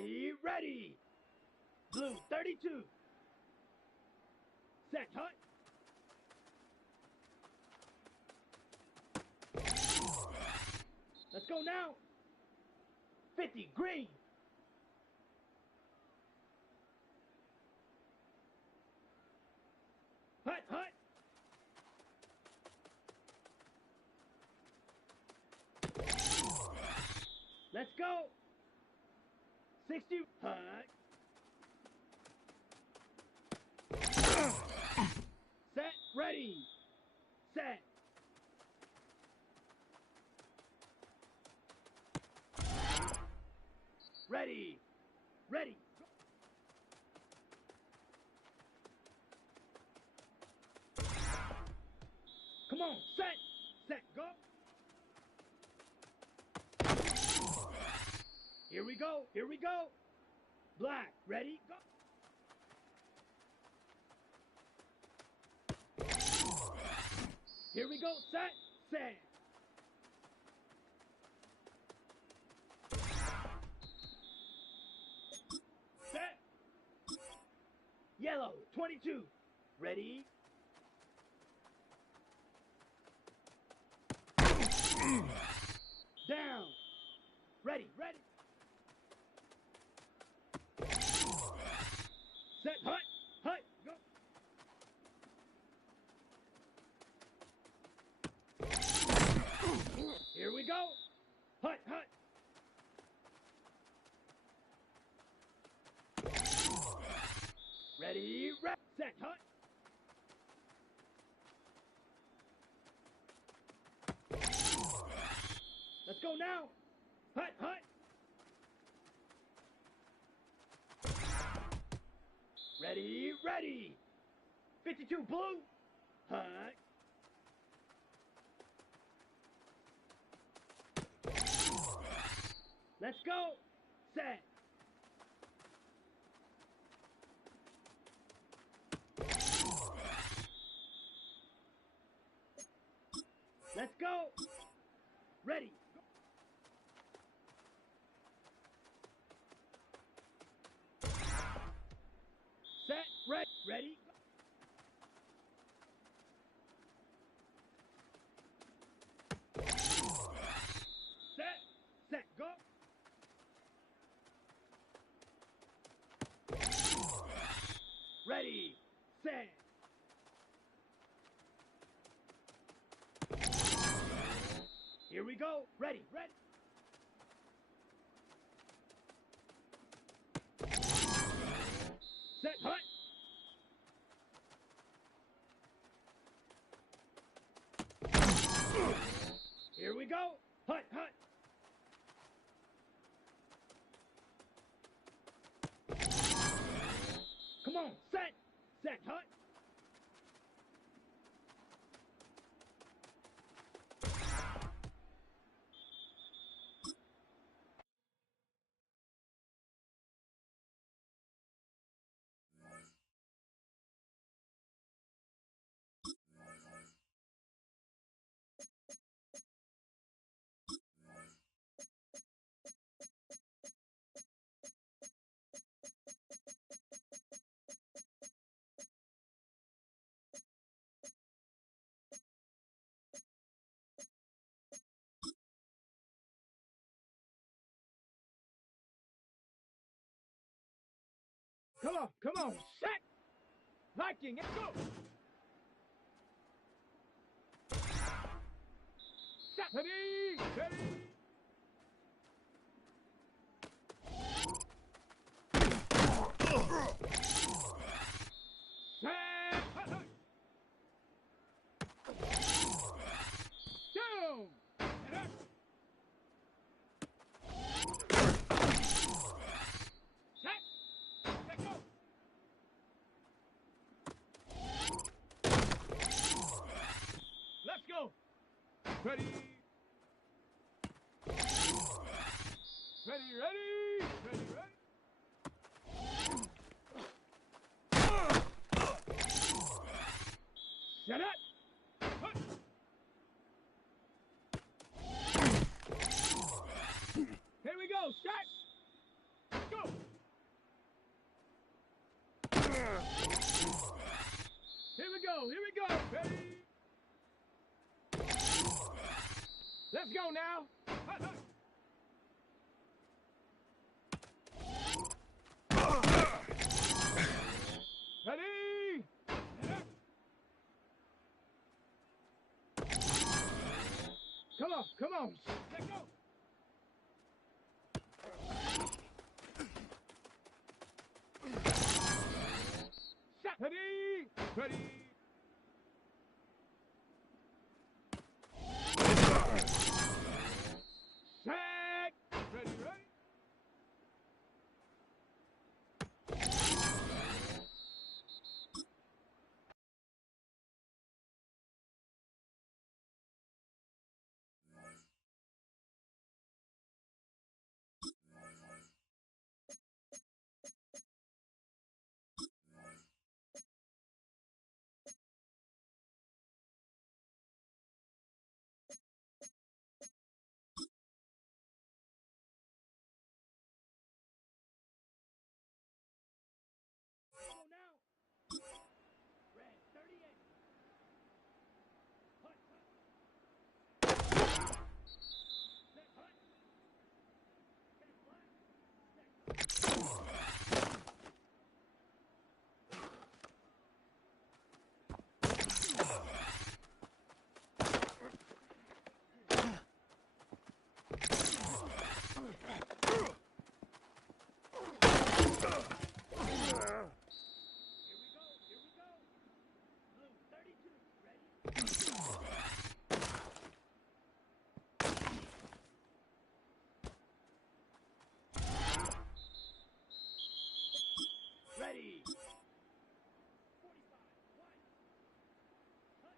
Ready, ready. Blue 32. Set, hut. Let's go now. 50, green. Hut, hut. Let's go. 60, hut. Set, ready. Set. Ready. Ready. Come on, set. Set, go. Here we go. Here we go. Black, ready, go. Here we go, set, set. Set. Yellow, 22. Ready? Down. Ready, ready. Set, hut, hut, go. Here we go. Hut, hut. Ready, ready, set, hut. Let's go now. Hut, hut. Ready, ready. 52 blue. Hut. Let's go. Set. Let's go. Ready. Set. Ready. Ready. Set. Set. Go. Ready. Set. Here we go. Ready. Ready. Set. Hut. Here we go. Hut. Hut. Come on. Set. Set. Hut. Come on, set! Viking, let's go! Set! Ready! Ready! Set! Down! And up! Let's go! Ready! Ready, ready! Ready, ready! Set it! Hut. Here we go, set! Go! Let's go now. Ready? Come on, come on. Let's go. Shot. Ready? Ready? Set. Ready, ready? Go now. Red 38. Hut, hut. Set, hut. Set, black. Here we go. Blue 32. Ready? Ready. 45. One. Hut.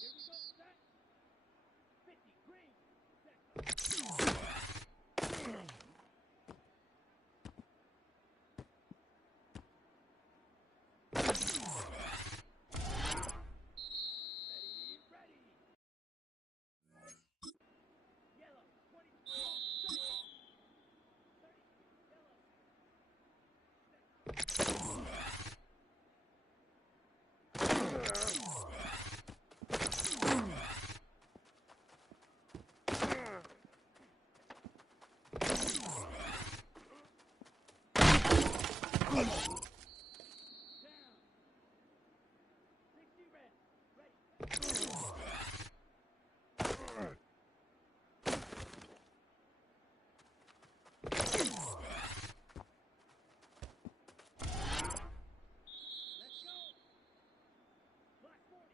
Here we go. Set. 50. Green. Set. Ready. Yellow, 20, set. 30, yellow. Down. 60 red. Ready. Let's go. Black 40.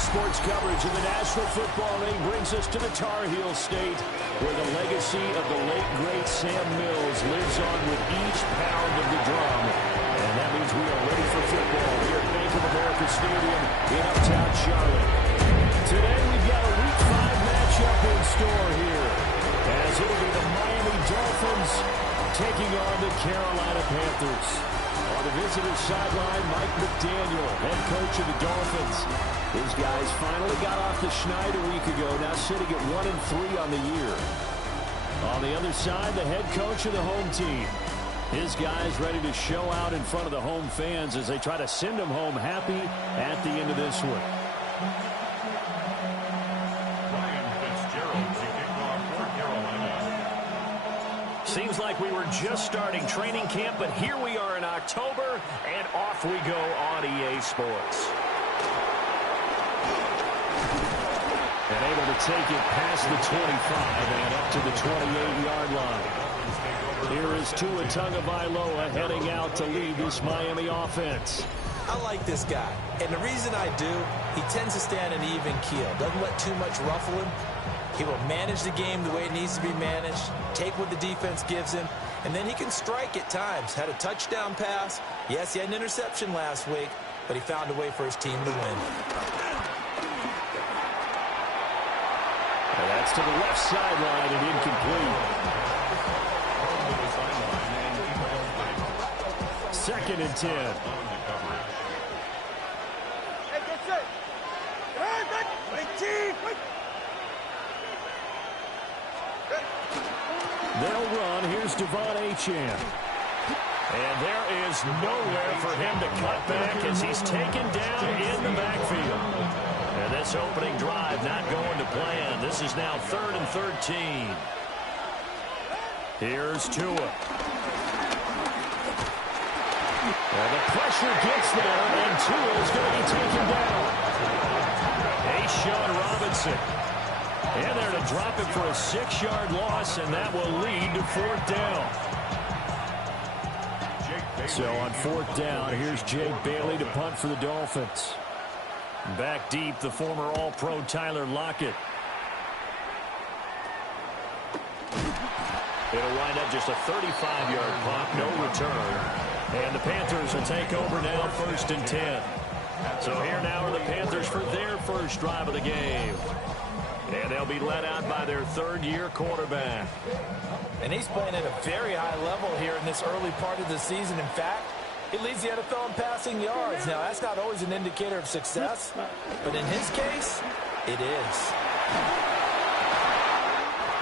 sports coverage of the National Football League brings us to the Tar Heel State, where the legacy of the late, great Sam Mills lives on with each pound of the drum. And that means we are ready for football here at Bank of America Stadium in Uptown Charlotte. Today we've got a Week 5 matchup in store here, as it'll be the Miami Dolphins taking on the Carolina Panthers. On the visitor's sideline, Mike McDaniel, head coach of the Dolphins. His guys finally got off the schneid a week ago, now sitting at 1-3 on the year. On the other side, the head coach of the home team. His guys ready to show out in front of the home fans as they try to send them home happy at the end of this one. Seems like we were just starting training camp, but here we are in October, and off we go on EA Sports. And able to take it past the 25 and up to the 28-yard line. Here is Tua Tagovailoa heading out to lead this Miami offense. I like this guy, and the reason I do, he tends to stay on an even keel. Doesn't let too much ruffle him. He will manage the game the way it needs to be managed, take what the defense gives him, and then he can strike at times. Had a touchdown pass. Yes, he had an interception last week, but he found a way for his team to win. And that's to the left sideline and incomplete. Second and 10. They'll run. Here's Devon Achane. And there is nowhere for him to cut back as he's taken down in the backfield. And this opening drive not going to plan. This is now 3rd and 13. Here's Tua. And the pressure gets there, and Tua is going to be taken down. Sean Robinson. And there to drop it for a 6-yard loss, and that will lead to 4th down. So on 4th down, here's Jay Bailey to punt for the Dolphins. Back deep, the former All-Pro Tyler Lockett. It'll wind up just a 35-yard punt, no return. And the Panthers will take over now, 1st and 10. So here now are the Panthers for their first drive of the game. And they'll be led out by their 3rd-year quarterback. And he's playing at a very high level here in this early part of the season. In fact, he leads the NFL in passing yards. Now, that's not always an indicator of success, but in his case, it is.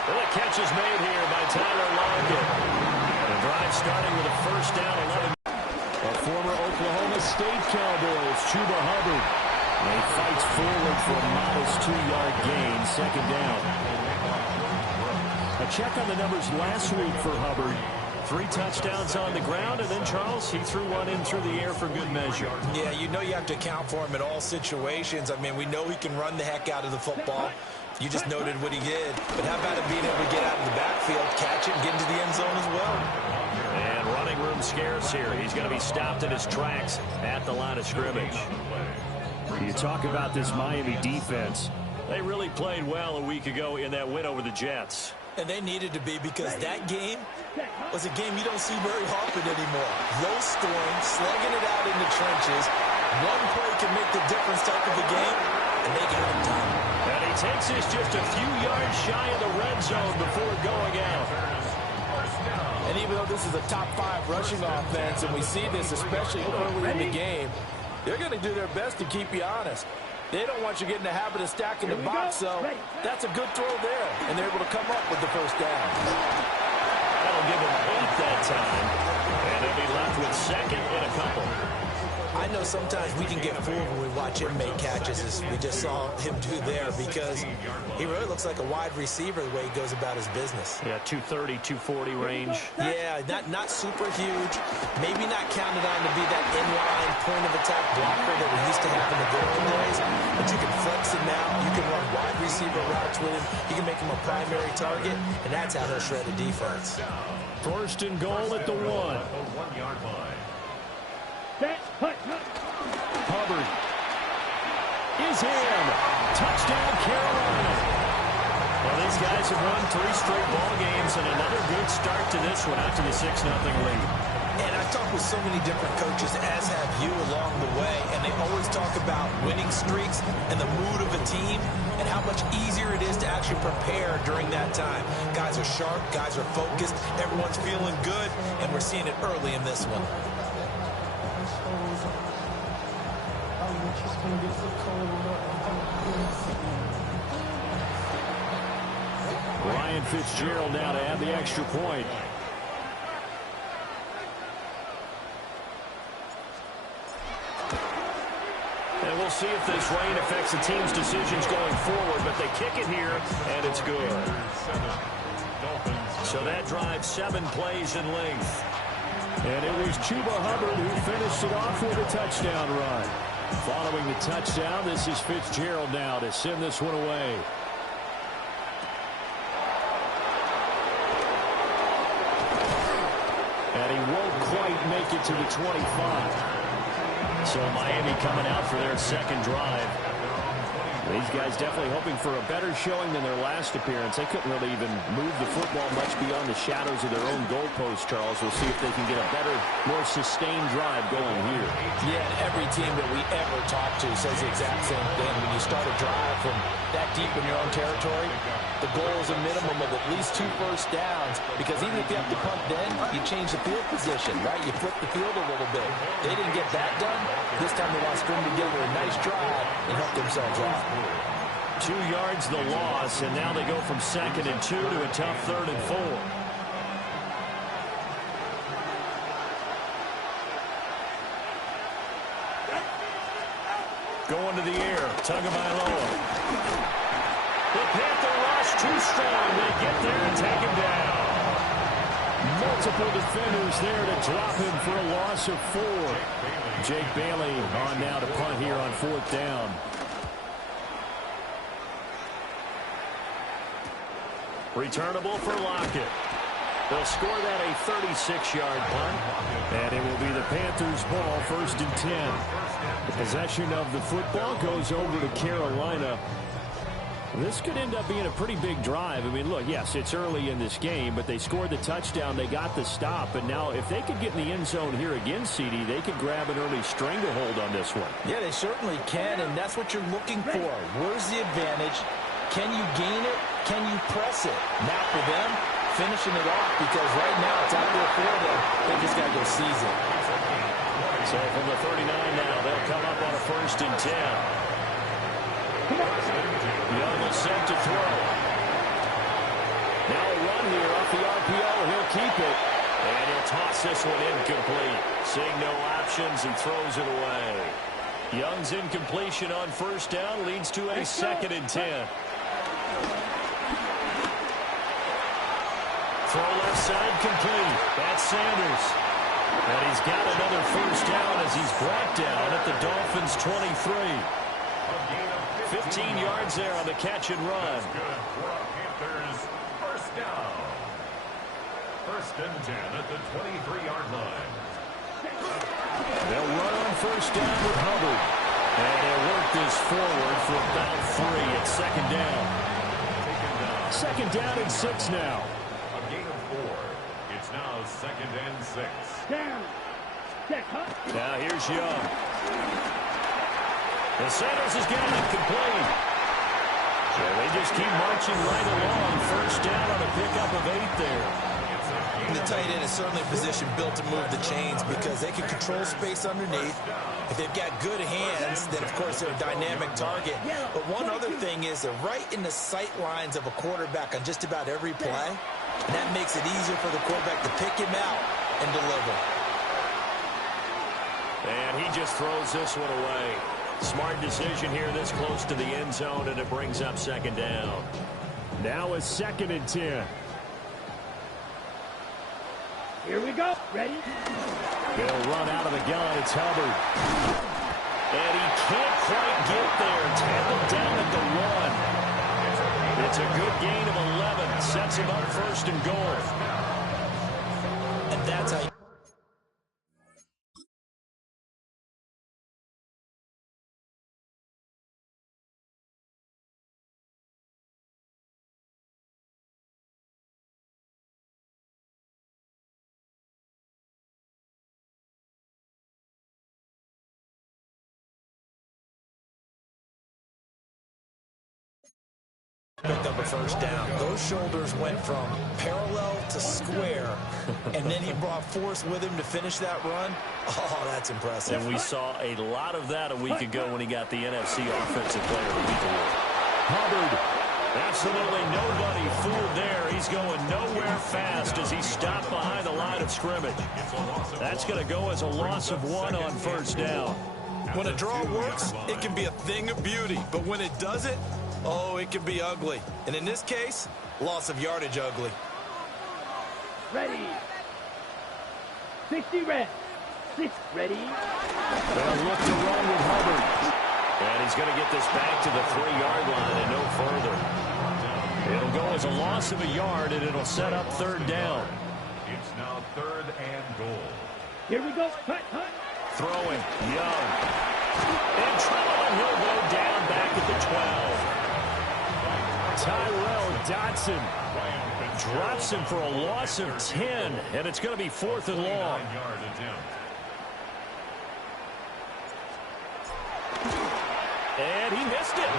Well, the catch is made here by Tyler Lockett. The drive starting with a 1st down, 11. A former Oklahoma State Cowboys, Chuba Hubbard. And he fights forward for a modest 2-yard gain, 2nd down. A check on the numbers last week for Hubbard. 3 touchdowns on the ground, and then, Charles, he threw one in through the air for good measure. Yeah, you know you have to account for him in all situations. I mean, we know he can run the heck out of the football. You just noted what he did. But how about him being able to get out of the backfield, catch it, and get into the end zone as well? And running room scarce here. He's going to be stopped in his tracks at the line of scrimmage. You talk about this Miami defense. They really played well a week ago in that win over the Jets. And they needed to be, because that game was a game you don't see very often anymore. Low scoring, slugging it out in the trenches. One play can make the difference type of the game, and they got it done. And he takes this just a few yards shy of the red zone before going out. And even though this is a top 5 rushing offense, and we see this especially early in the game, they're going to do their best to keep you honest. They don't want you getting the habit of stacking the box, so that's a good throw there. And they're able to come up with the 1st down. That'll give them 8 that time. And they'll be left with 2nd and a couple. I know sometimes we can get fooled when we watch him make catches, as we just saw him do there, because he really looks like a wide receiver the way he goes about his business. Yeah, 230, 240 range. Yeah, not super huge. Maybe not counted on to be that inline point-of-attack blocker that we used to have in the good old days, but you can flex him out. You can run wide receiver routes with him. You can make him a primary target, and that's how he'll shred a defense. 1st and goal at the 1. One-yard line. Hubbard is in. Touchdown, Carolina. Well, these guys have won 3 straight ball games, and another good start to this one out to the 6-0 lead. And I've talked with so many different coaches, as have you, along the way, and they always talk about winning streaks and the mood of a team and how much easier it is to actually prepare during that time. Guys are sharp, guys are focused, everyone's feeling good, and we're seeing it early in this one. Ryan Fitzgerald now to add the extra point. And we'll see if this rain affects the team's decisions going forward, but they kick it here, and it's good. So that drives 7 plays in length. And it was Chuba Hubbard who finished it off with a touchdown run. Following the touchdown, this is Fitzgerald now to send this one away. And he won't quite make it to the 25. So Miami coming out for their second drive. These guys definitely hoping for a better showing than their last appearance. They couldn't really even move the football much beyond the shadows of their own goalpost, Charles. We'll see if they can get a better, more sustained drive going here. Yeah, and every team that we ever talk to says the exact same thing. When you start a drive from that deep in your own territory, the goal is a minimum of at least 2 first downs, because even if you have to punt then, you change the field position, right? You flip the field a little bit. They didn't get that done. This time they want to string together a nice drive and help themselves out. 2 yards the loss, and now they go from 2nd and 2 to a tough 3rd and 4. Going to the air, Tagovailoa. The Panther rush too strong. They get there and take him down. Multiple defenders there to drop him for a loss of 4. Jake Bailey on now to punt here on 4th down. Returnable for Lockett. They'll score that a 36-yard punt, and it will be the Panthers' ball, 1st and 10. The possession of the football goes over to Carolina. This could end up being a pretty big drive. I mean, look, yes, it's early in this game, but they scored the touchdown. They got the stop, and now if they could get in the end zone here again, CD, they could grab an early stranglehold on this one. Yeah, they certainly can, and that's what you're looking for. Where's the advantage? Can you gain it? Can you press it? Now for them, finishing it off, because right now it's out there for them. They just got to go seize it. So from the 39 now, they'll come up on a 1st and 10. Young is set to throw. Now a run here off the RPO. He'll keep it. And he'll toss this one incomplete. Seeing no options, he throws it away. Young's incompletion on 1st down leads to a 2nd and 10. Throw left side complete. That's Sanders. And he's got another 1st down as he's brought down at the Dolphins' 23. 15 yards there on the catch and run. Panthers, 1st down. 1st and 10 at the 23-yard line. They'll run on 1st down with Hubbard. And they'll work this forward for about 3 at 2nd down. 2nd down and 6 now. A gain of 4. It's now 2nd and 6. Down. Now here's Young. And Sanders is getting it complete. So they just keep marching right along. 1st down on a pickup of 8 there. The tight end is certainly a position built to move the chains because they can control space underneath. If they've got good hands, then of course they're a dynamic target. But one other thing is they're right in the sight lines of a quarterback on just about every play. And that makes it easier for the quarterback to pick him out and deliver. And he just throws this one away. Smart decision here this close to the end zone, and it brings up 2nd down. Now a 2nd and 10. Here we go. Ready? They'll run out of the gun. It's Hubbard. And he can't quite get there. Tackled down at the 1. It's a good gain of 11. Sets him up 1st and goal. And that's how you Picked up a first down. Those shoulders went from parallel to square, and then he brought force with him to finish that run. Oh, that's impressive. And we saw a lot of that a week ago when he got the NFC Offensive Player of the Week award. Hubbard, absolutely nobody fooled there. He's going nowhere fast as he stopped behind the line of scrimmage. That's going to go as a loss of 1 on first down. When a draw works, it can be a thing of beauty, but when it doesn't, oh, it can be ugly. And in this case, loss of yardage ugly. Ready. 60 red. 6 ready. They'll look to run with Hubbard. And he's going to get this back to the 3-yard line and no further. It'll go as a loss of a yard, and it'll set up third down. It's now 3rd and goal. Here we go. Cut. Throwing, Young. In trouble, and he'll go down back at the 12. Tyrell Dodson drops him for a loss of 10, and it's going to be 4th and long. And he missed it.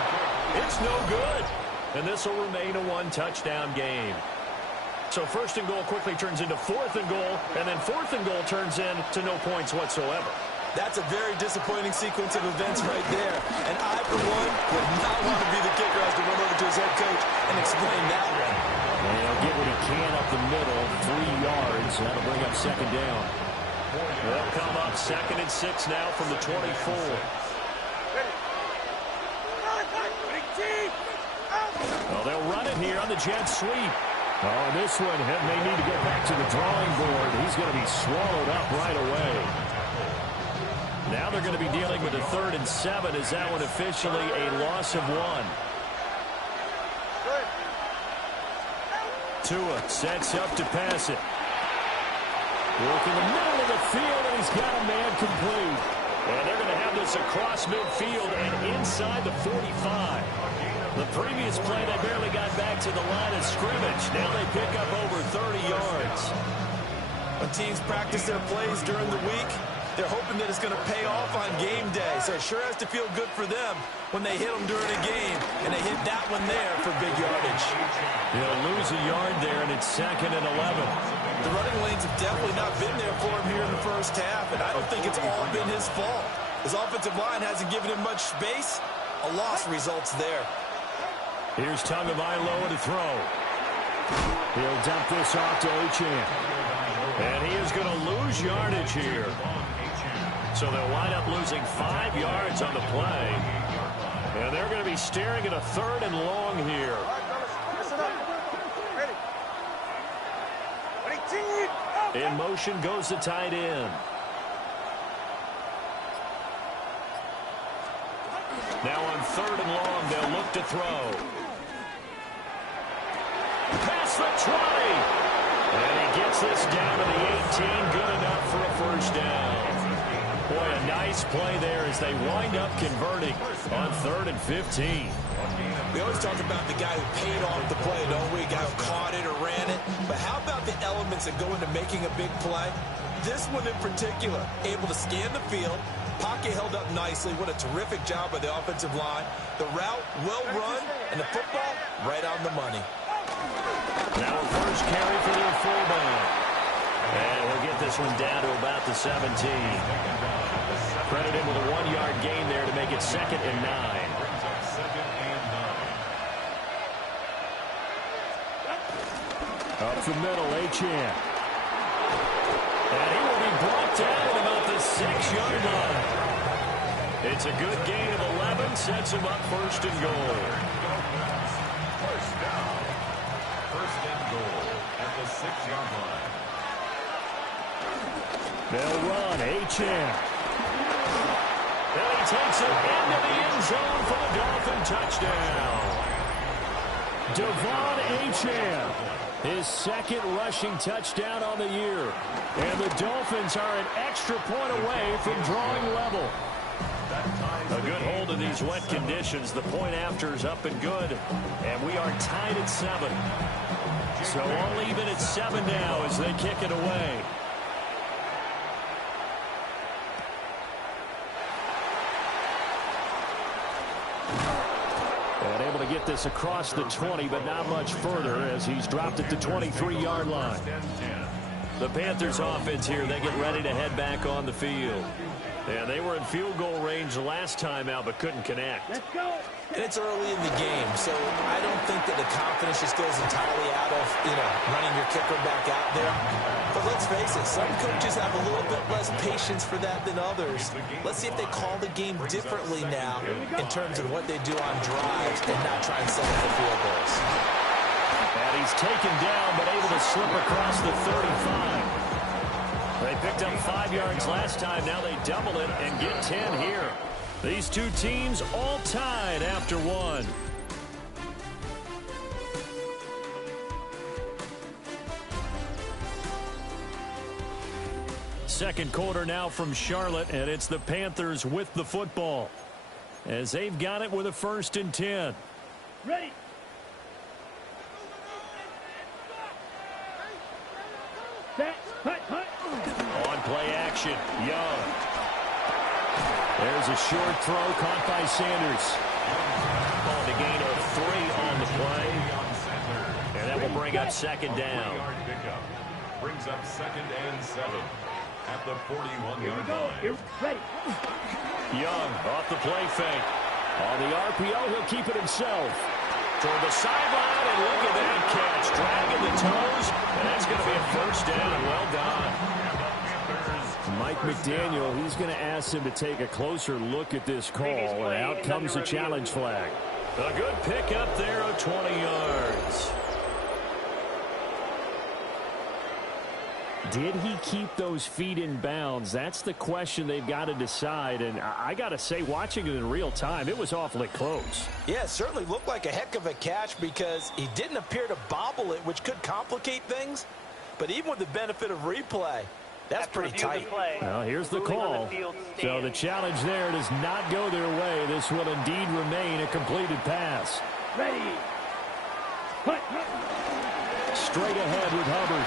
It's no good. And this will remain a 1-touchdown game. So 1st and goal quickly turns into 4th and goal, and then 4th and goal turns into no points whatsoever. That's a very disappointing sequence of events right there. And I, for one, would not want to be the kicker as to run over to his head coach and explain that one. And he'll get what he can up the middle, 3 yards. That'll bring up 2nd down. They'll come up 2nd and 6 now from the 24. Well, they'll run it here on the jet sweep. Oh, this one may need to go back to the drawing board. He's going to be swallowed up right away. Now they're going to be dealing with a 3rd and 7. Is that one officially a loss of 1? Tua sets up to pass it. Work in the middle of the field, and he's got a man complete. And they're going to have this across midfield and inside the 45. The previous play, they barely got back to the line of scrimmage. Now they pick up over 30 yards. When teams practice their plays during the week, they're hoping that it's going to pay off on game day. So it sure has to feel good for them when they hit them during a game, and they hit that one there for big yardage. He'll lose a yard there, and it's 2nd and 11. The running lanes have definitely not been there for him here in the first half, and I don't think it's all been his fault. His offensive line hasn't given him much space. A loss results there. Here's Tagovailoa to throw. He'll dump this off to Achane. And he is going to lose yardage here. So they'll wind up losing 5 yards on the play. And they're going to be staring at a 3rd and long here. In motion goes the tight end. Now on 3rd and long, they'll look to throw. Pass the 20. And he gets this down to the 18. Good enough for a first down. Boy, a nice play there as they wind up converting on 3rd and 15. We always talk about the guy who paid off the play, don't we? A guy who caught it or ran it. But how about the elements that go into making a big play? This one in particular, able to scan the field. Pocket held up nicely. What a terrific job by the offensive line. The route, well run, and the football, right on the money. Now a first carry for their fullback. And we'll get this one down to about the 17. Credit him with a 1-yard gain there to make it 2nd and 9. Up the middle, Achane. And he will be brought down at about the 6-yard line. It's a good gain of 11, sets him up 1st and goal. First down. 1st and goal at the 6-yard line. They'll run, Achane. And he takes it into the end zone for the Dolphin touchdown. Devon Achane, his 2nd rushing touchdown on the year. And the Dolphins are an extra point away from drawing level. A good hold of these wet conditions. The point after is up and good. And we are tied at 7. So all even at 7 now as they kick it away. And able to get get this across the 20, but not much further as he's dropped it to 23-yard line. The Panthers offense here, they get ready to head back on the field. Yeah, they were in field goal range last time out, but couldn't connect. Let's go. And it's early in the game, so I don't think that the confidence just goes entirely out of, running your kicker back out there. But let's face it, some coaches have a little bit less patience for that than others. Let's see if they call the game differently now in terms of what they do on drives and not try and set up the field goals. And he's taken down, but able to slip across the 35. They picked up 5 yards last time. Now they double it and get 10 here. These two teams all tied after one. Second quarter now from Charlotte, and it's the Panthers with the football as they've got it with a 1st and 10. Ready. Set. Hut. On play action, Young. There's a short throw caught by Sanders. On the gain of 3 on the play. And that will bring up 2nd down. Brings up 2nd and 7 at the 41-yard line. Ready. Young off the play fake. On the RPO, he'll keep it himself. Toward the sideline, and look at that catch. Dragging the toes, and that's going to be a 1st down. Well done. Mike McDaniel, he's going to ask him to take a closer look at this call, and out comes the challenge flag. A good pick up there of 20 yards. Did he keep those feet in bounds? That's the question they've got to decide. And I got to say, watching it in real time, it was awfully close. Yeah, it certainly looked like a heck of a catch because he didn't appear to bobble it, which could complicate things. But even with the benefit of replay, that's pretty tight. Well, here's the call. So the challenge there does not go their way. This will indeed remain a completed pass. Ready. Hut. Straight ahead with Hubbard.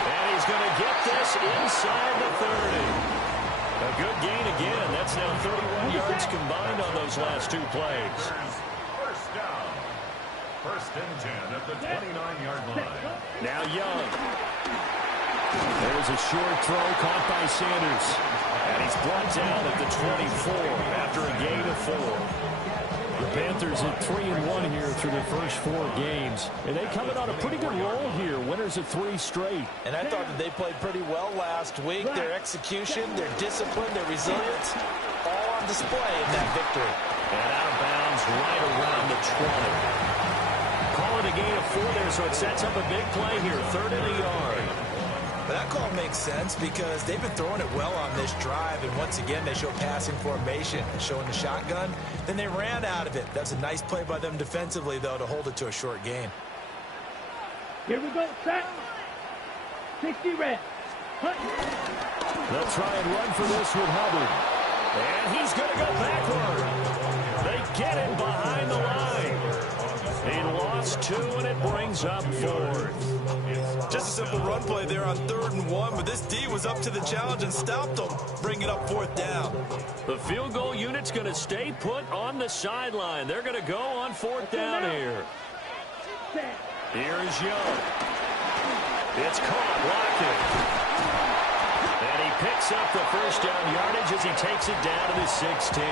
And he's going to get this inside the 30. A good gain again. That's now 31 yards combined on those last 2 plays. First down. 1st and 10 at the 29-yard line. Now Young. There's a short throw caught by Sanders. And he's brought down at the 24 after a gain of 4. The Panthers at 3-1 here through their first 4 games. And they coming on a pretty good roll here. Winners of 3 straight. And I thought that they played pretty well last week. Their execution, their discipline, their resilience, all on display in that victory. And out of bounds right around the 20. Call it a gain of 4 there, so it sets up a big play here. 3rd and a yard. But that call makes sense because they've been throwing it well on this drive, and once again they show passing formation, showing the shotgun. Then they ran out of it. That's a nice play by them defensively, though, to hold it to a short gain. Here we go. Set. 60 red. They'll try and run for this with Hubbard. And he's going to go backward. They get him behind the line. He lost 2, and it brings up 4th. Just a simple run play there on 3rd and 1, but this D was up to the challenge and stopped them, bringing up 4th down. The field goal unit's going to stay put on the sideline. They're going to go on 4th down here. Here's Young. It's caught, locked. And he picks up the 1st down yardage as he takes it down to the 16.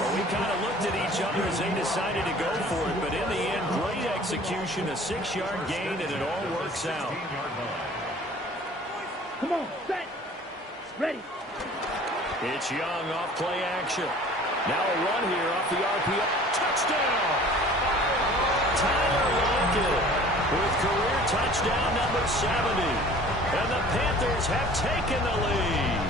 Well, we kind of looked at each other as they decided to go for it, but in the end, great execution, a 6-yard gain, and it all works out. Come on, set. Ready. It's Young off play action. Now a run here off the RPO. Touchdown! Tyler Lockett with career touchdown number 70. And the Panthers have taken the lead.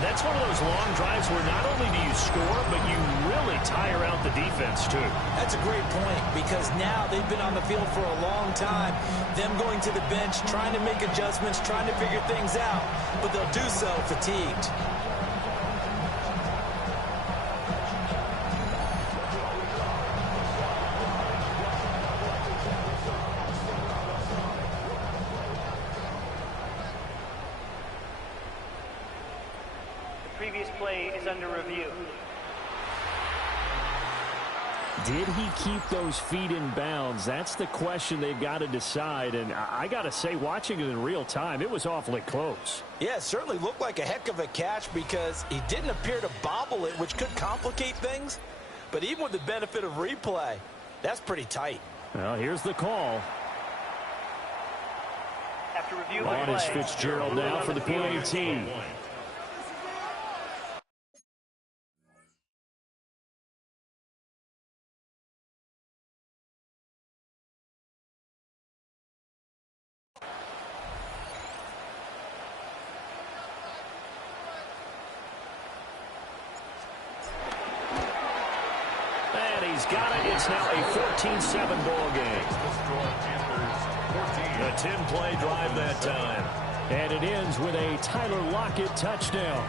That's one of those long drives where not only do you score, but you really tire out the defense, too. That's a great point because now they've been on the field for a long time. Them going to the bench, trying to make adjustments, trying to figure things out, but they'll do so fatigued. Previous play is under review. Did he keep those feet in bounds? That's the question they've got to decide. And I got to say, watching it in real time, it was awfully close. Yeah, it certainly looked like a heck of a catch because he didn't appear to bobble it, which could complicate things. But even with the benefit of replay, that's pretty tight. Well, here's the call. On is Fitzgerald now for the PAT. And he's got it. It's now a 14-7 ball game. A 10-play drive that time. And it ends with a Tyler Lockett touchdown.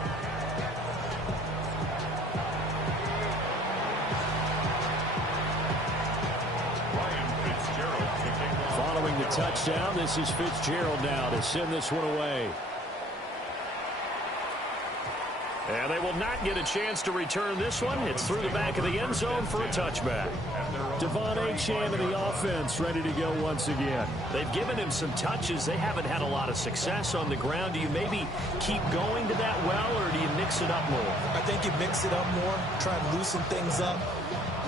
Following the touchdown, this is Fitzgerald now to send this one away. And they will not get a chance to return this one. It's through the back of the end zone for a touchback. Devon Achane in the offense, ready to go once again. They've given him some touches. They haven't had a lot of success on the ground. Do you maybe keep going to that well, or do you mix it up more? I think you mix it up more, try and loosen things up.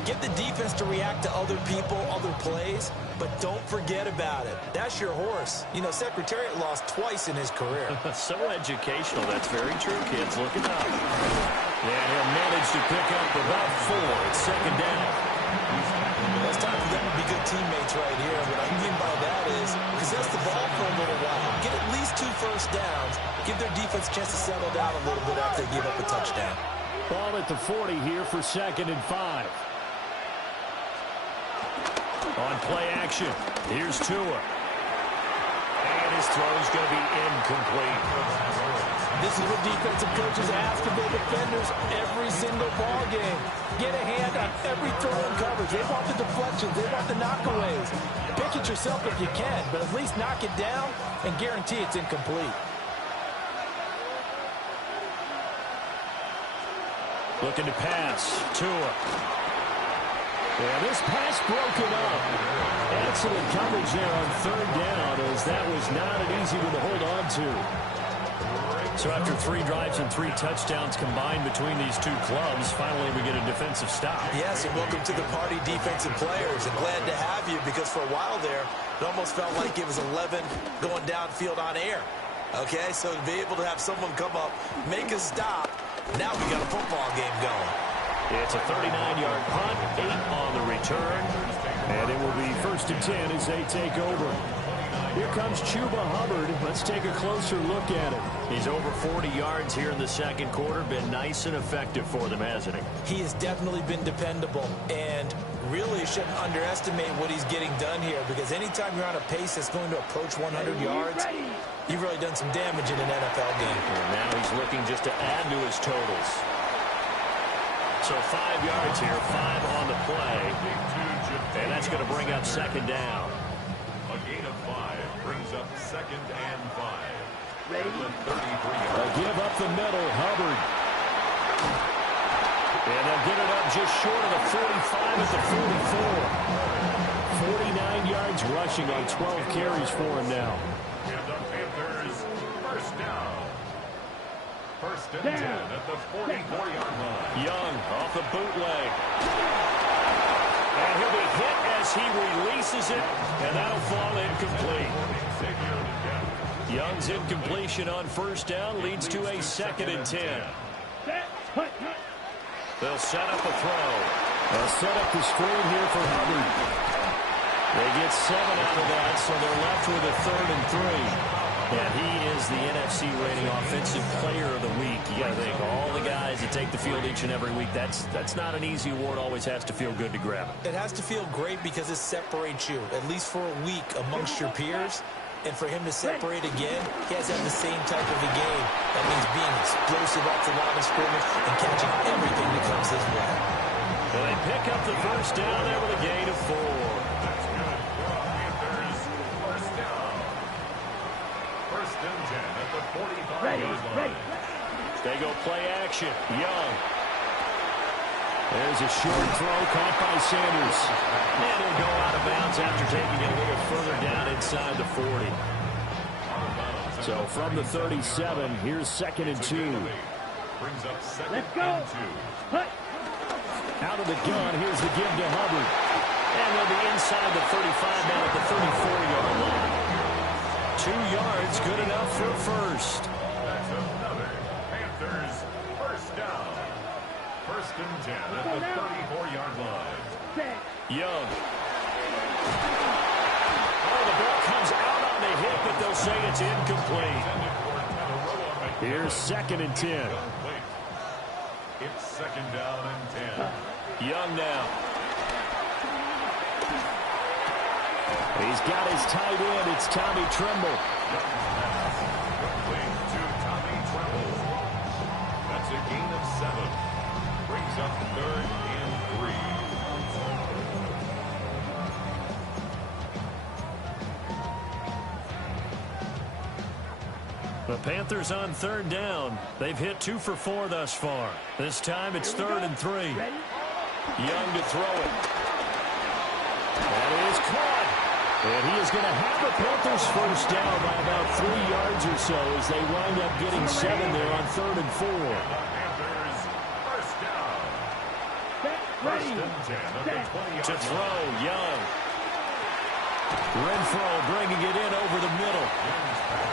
Get the defense to react to other people, other plays, but don't forget about it. That's your horse. You know, Secretariat lost twice in his career. So educational. That's very true, kids. Look it up. And he'll manage to pick up about 4. It's second down. It's time for them to be good teammates right here. What I mean by that is possess the ball for a little while. Get at least 2 first downs. Give their defense a chance to settle down a little bit after they give up a touchdown. Ball at the 40 here for 2nd and 5. On play action, here's Tua. And his throw's going to be incomplete. This is what defensive coaches ask of their defenders every single ball game. Get a hand on every throw in coverage. They want the deflections. They want the knockaways. Pick it yourself if you can, but at least knock it down and guarantee it's incomplete. Looking to pass, Tua. Yeah, this pass broken up. Excellent coverage there on 3rd down, as that was not an easy one to hold on to. So after 3 drives and 3 touchdowns combined between these two clubs, finally we get a defensive stop. Yes, and welcome to the party, defensive players. And glad to have you, because for a while there, it almost felt like it was 11 going downfield on air. Okay, so to be able to have someone come up, make a stop, now we got a football game going. It's a 39-yard punt, 8 on the return, and it will be 1st and 10 as they take over. Here comes Chuba Hubbard. Let's take a closer look at him. He's over 40 yards here in the 2nd quarter. Been nice and effective for them, hasn't he? He has definitely been dependable, and really shouldn't underestimate what he's getting done here, because anytime you're on a pace that's going to approach 100 yards, you've really done some damage in an NFL game. And now he's looking just to add to his totals. So 5 yards here, 5 on the play. And that's going to bring up 2nd down. A gain of 5 brings up 2nd and 5. Ready? A give up the middle, Hubbard. And they'll get it up just short of the 45 at the 44. 49 yards rushing on 12 carries for him now. And the Panthers, 1st down. 1st and 10 at the 44-yard line. Young off the bootleg. And he'll be hit as he releases it, and that'll fall incomplete. Young's incompletion on 1st down leads to a 2nd and 10. They'll set up a throw. They'll set up the screen here for Hubbard. They get 7 out of that, so they're left with a 3rd and 3. And he is the NFC rating offensive player of the week. You got to think, all the guys that take the field each and every week, that's not an easy award. Always has to feel good to grab it. It has to feel great because it separates you, at least for a week, amongst your peers. And for him to separate again, he has to have the same type of a game. That means being explosive off the line of scrimmage and catching everything that comes his way. Well, they pick up the 1st down there with a gain of 4. Ready. They go play action. Young. There's a short throw caught by Sanders. And he'll go out of bounds after taking it a little further down inside the 40. So from the 37, here's 2nd and 2. Let's go. Out of the gun, here's the give to Hubbard. And they'll be inside the 35 now at the 34-yard line. 2 yards, good enough for a first. That's another Panthers first down. 1st and 10 at the 34-yard line. Young. Oh, the ball comes out on the hit, but they'll say it's incomplete. Here's 2nd and 10. It's 2nd down and 10. Young now. He's got his tight end. It's Tommy Tremble. Complete to Tommy Tremble. That's a gain of 7. Brings up 3rd and 3. The Panthers on 3rd down. They've hit 2 for 4 thus far. This time it's 3rd and 3. Young to throw it. That is caught. And he is going to have the Panthers first down by about 3 yards or so as they wind up getting 7 there on 3rd and 4. Panthers first down. 1st and 10 at the 20-yard To throw, Young. Renfro bringing it in over the middle.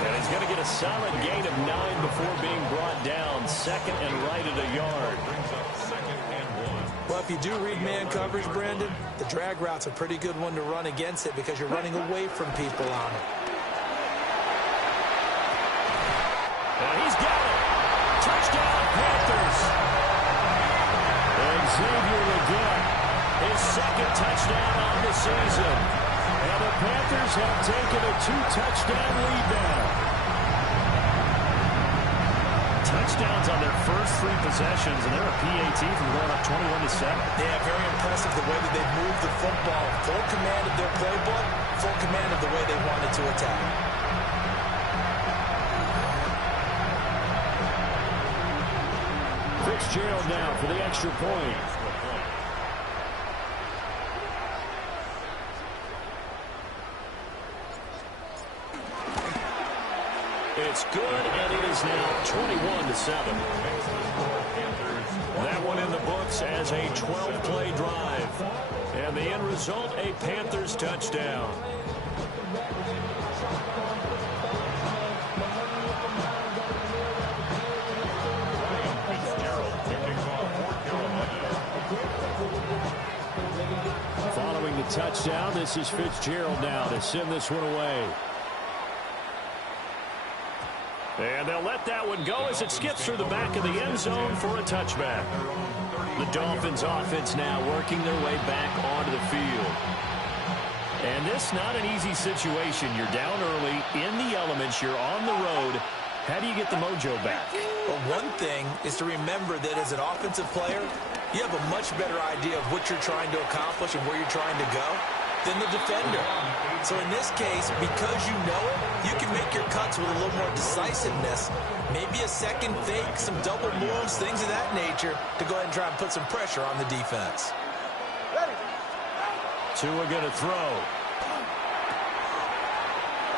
And he's going to get a solid gain of 9 before being brought down. 2nd and right at a yard. Brings up 2nd and 1. Well, if you do read man coverage, Brandon, the drag route's a pretty good one to run against it because you're running away from people on it. And he's got it. Touchdown, Panthers. And Xavier again, his 2nd touchdown on the season. And the Panthers have taken a 2-touchdown lead now. Touchdowns on their first 3 possessions, and they're a PAT from going up 21-7. Yeah, very impressive the way that they've moved the football. Full command of their playbook, full command of the way they wanted to attack. Fitzgerald now for the extra point. It's good, and it is now 21-7. That one in the books as a 12-play drive. And the end result, a Panthers touchdown. Following the touchdown, this is Fitzgerald now to send this one away. And they'll let that one go as it skips through the back of the end zone for a touchback. The Dolphins offense now working their way back onto the field. And this not an easy situation. You're down early, in the elements, you're on the road. How do you get the mojo back? Well, one thing is to remember that as an offensive player, you have a much better idea of what you're trying to accomplish and where you're trying to go than the defender. So in this case, because you know it, you can make your cuts with a little more decisiveness. Maybe a second fake, some double moves, things of that nature to go ahead and try and put some pressure on the defense. Tua going to throw.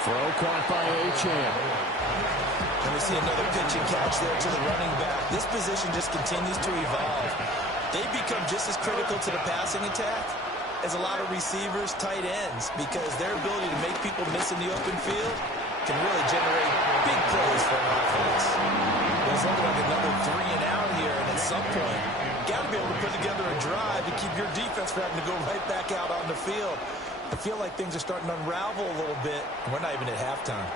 Throw caught by Achane. And we see another pitch and catch there to the running back. This position just continues to evolve. They become just as critical to the passing attack as a lot of receivers, tight ends, because their ability to make people miss in the open field can really generate big plays for an offense. It's looking like another 3 and out here, and at some point, you got to be able to put together a drive to keep your defense from having to go right back out on the field. I feel like things are starting to unravel a little bit, and we're not even at halftime.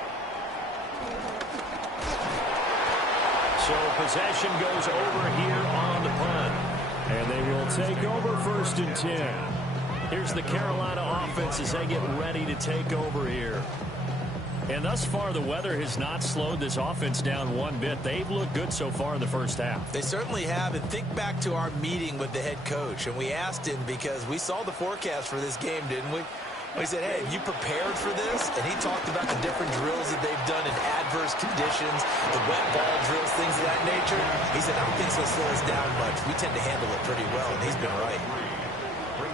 So possession goes over here on the punt. And they will take over 1st and 10. Here's the Carolina offense as they get ready to take over here. And thus far, the weather has not slowed this offense down one bit. They've looked good so far in the first half. They certainly have. And think back to our meeting with the head coach. And we asked him because we saw the forecast for this game, didn't we? He said, hey, have you prepared for this? And he talked about the different drills that they've done in adverse conditions, the wet ball drills, things of that nature. He said, I don't think it's going to slow us down much. We tend to handle it pretty well, and he's been right.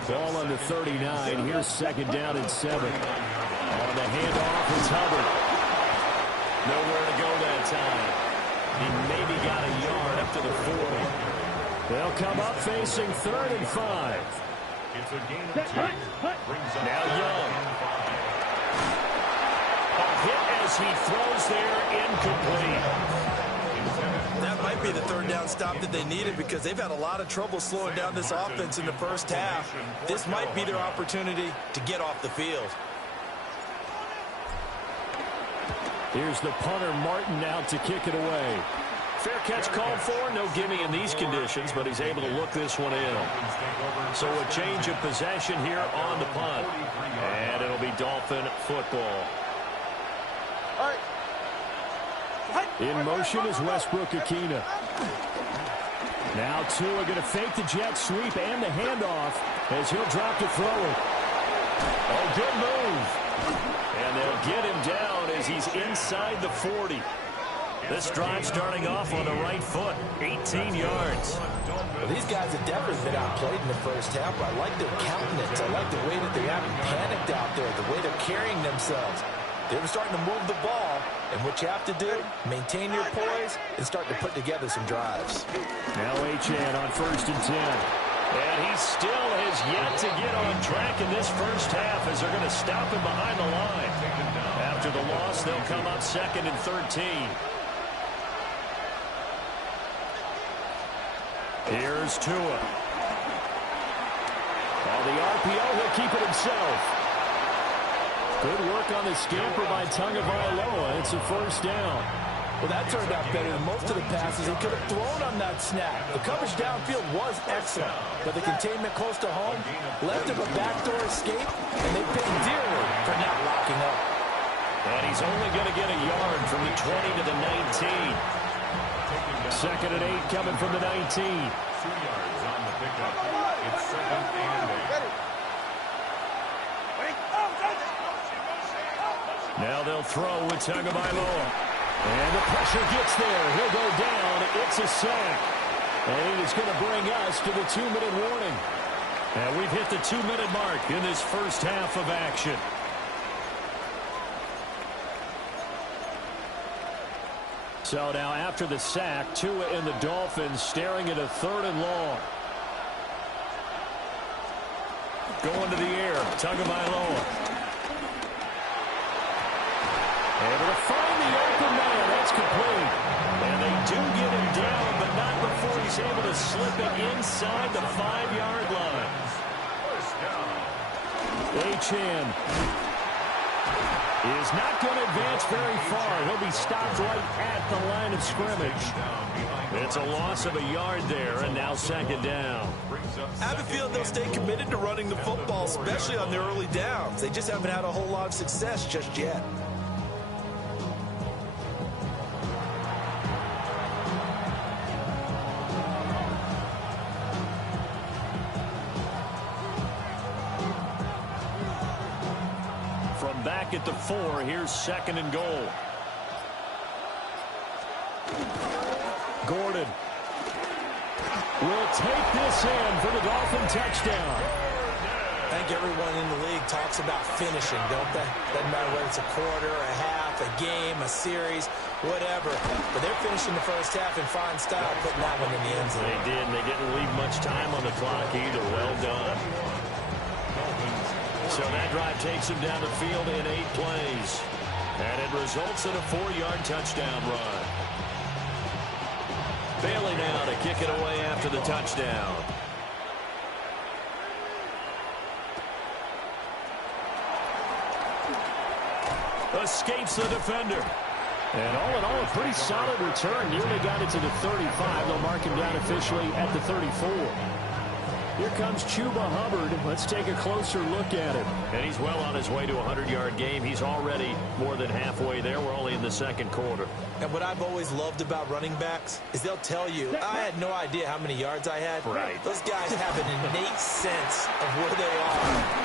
Ball on the 39. Here's second down and 7. On the handoff, it's Hubbard. Nowhere to go that time. He maybe got a yard up to the 40. They'll come up facing 3rd and 5. It's a gain of 2. Now Young. A hit as he throws there, incomplete. That might be the 3rd down stop that they needed because they've had a lot of trouble slowing down this offense in the first half. This might be their opportunity to get off the field. Here's the punter, Martin, out to kick it away. Fair catch called for, no gimme in these conditions, but he's able to look this one in. So a change of possession here on the punt. And it'll be Dolphin football. In motion is Westbrook-Ikhine. Now Tua going to fake the jet sweep and the handoff as he'll drop to throw it. Oh, good move. And they'll get him down as he's inside the 40. This drive starting off on the right foot, 18 yards. Well, these guys have definitely been outplayed in the first half. I like their countenance. I like the way that they haven't panicked out there, the way they're carrying themselves. They're starting to move the ball, and what you have to do, maintain your poise and start to put together some drives. Now Achane on 1st and 10. And he still has yet to get on track in this first half as they're going to stop him behind the line. After the loss, they'll come up 2nd and 13. Here's Tua. On the RPO, he'll keep it himself. Good work on the scamper by Tagovailoa. It's a 1st down. Well, that turned out better than most of the passes he could have thrown on that snap. The coverage downfield was excellent, but the containment close to home left him a backdoor escape, and they paid dearly for not locking up. And he's only going to get a yard from the 20 to the 19. 2nd and 8 coming from the 19. 2 yards on the pickup. It's 2nd and 8. Now they'll throw with Tagovailoa. And the pressure gets there. He'll go down. It's a sack. And it is going to bring us to the 2-minute warning. And we've hit the 2-minute mark in this first half of action. So now after the sack, Tua and the Dolphins staring at a 3rd and long. Going to the air, Tagovailoa. Able to find the open man. That's complete. And they do get him down, but not before he's able to slip it inside the 5-yard line. Achane is not going to advance very far. He'll be stopped right at the line of scrimmage. It's a loss of a yard there, and now 2nd down. I have a feeling they'll stay committed to running the football, especially on their early downs. They just haven't had a whole lot of success just yet. Back at the 4, here's 2nd and goal. Gordon will take this in for the Dolphin touchdown. I think everyone in the league talks about finishing, don't they? Doesn't matter whether it's a quarter, a half, a game, a series, whatever. But they're finishing the first half in fine style, putting that one in the end zone. They did, and they didn't leave much time on the clock either. Well done. So that drive takes him down the field in 8 plays. And it results in a 4-yard touchdown run. Bailey now to kick it away after the touchdown. Escapes the defender. And all in all, a pretty solid return. Nearly got it to the 35. They'll mark him down officially at the 34. Here comes Chuba Hubbard. Let's take a closer look at him. And he's well on his way to a 100-yard game. He's already more than halfway there. We're only in the second quarter. And what I've always loved about running backs is they'll tell you, I had no idea how many yards I had. Right. Those guys have an innate sense of where they are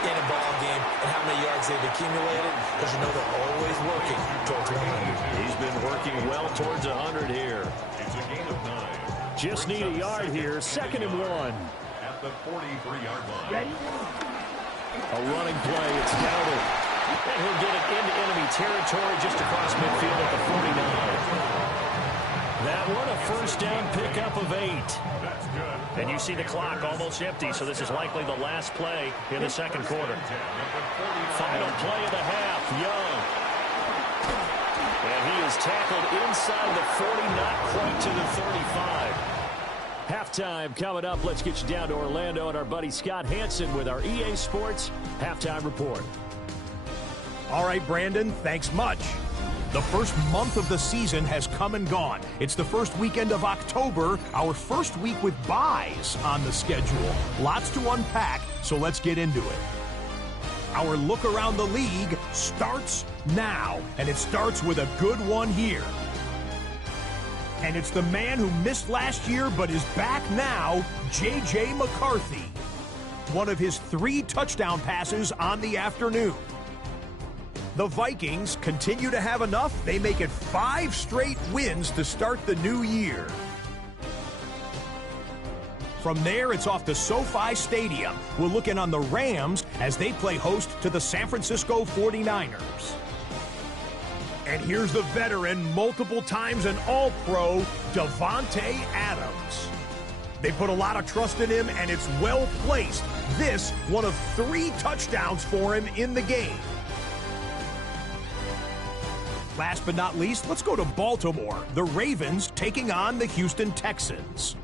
in a ball game and how many yards they've accumulated, because you know they're always working towards 100. He's been working well towards 100 here. It's a gain of 9. Just need a yard here. 2nd and 1. At the 43-yard line. Ready? A running play. It's Dowdle. And he'll get it into enemy territory just across midfield at the 49. That one, a first down pickup of 8. That's good. And you see the clock almost empty, so this is likely the last play in the second quarter. Final play of the half, Young. And he is tackled inside the 40, not quite to the 35. Halftime coming up. Let's get you down to Orlando and our buddy Scott Hansen with our EA Sports Halftime Report. All right, Brandon, thanks much. The first month of the season has come and gone. It's the first weekend of October, our first week with buys on the schedule. Lots to unpack, so let's get into it. Our look around the league starts now, and it starts with a good one here. And it's the man who missed last year but is back now, J.J. McCarthy. One of his 3 touchdown passes on the afternoon. The Vikings continue to have enough. They make it 5 straight wins to start the new year. From there, it's off to SoFi Stadium. We're looking on the Rams as they play host to the San Francisco 49ers. And here's the veteran, multiple times an All-Pro, Davante Adams. They put a lot of trust in him, and it's well placed. This, one of 3 touchdowns for him in the game. Last but not least, let's go to Baltimore. The Ravens taking on the Houston Texans.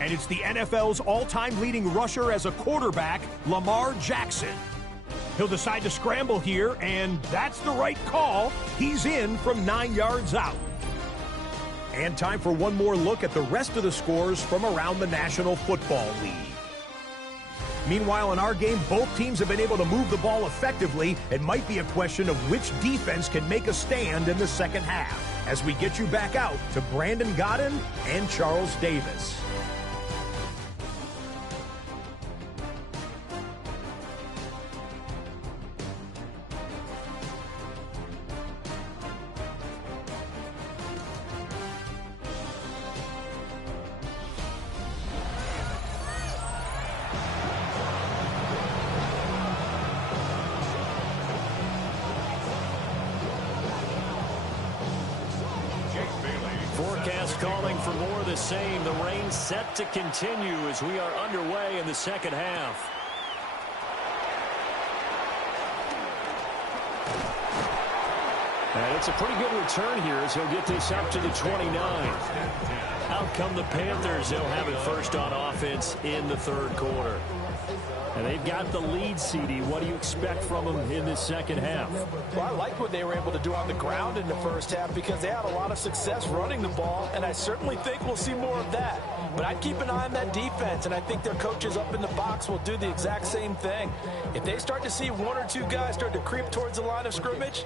And it's the NFL's all-time leading rusher as a quarterback, Lamar Jackson. He'll decide to scramble here, and that's the right call. He's in from 9 yards out. And time for one more look at the rest of the scores from around the National Football League. Meanwhile, in our game, both teams have been able to move the ball effectively. It might be a question of which defense can make a stand in the second half, as we get you back out to Brandon Godden and Charles Davis. Forecast calling for more of the same. The rain set to continue as we are underway in the second half. And it's a pretty good return here as he'll get this up to the 29. Out come the Panthers. They'll have it first on offense in the third quarter. And they've got the lead, CD. What do you expect from them in this second half? Well, I like what they were able to do on the ground in the first half because they had a lot of success running the ball, and I certainly think we'll see more of that. But I'd keep an eye on that defense, and I think their coaches up in the box will do the exact same thing. If they start to see 1 or 2 guys start to creep towards the line of scrimmage,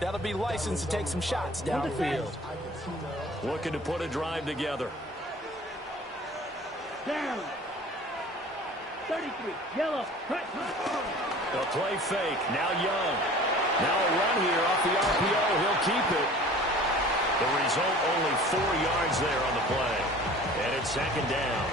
that'll be licensed to take some shots downfield. Looking to put a drive together. Down. 33. Yellow. Cut. A play fake. Now Young. Now a run here off the RPO. He'll keep it. The result, only 4 yards there on the play. And it's second down.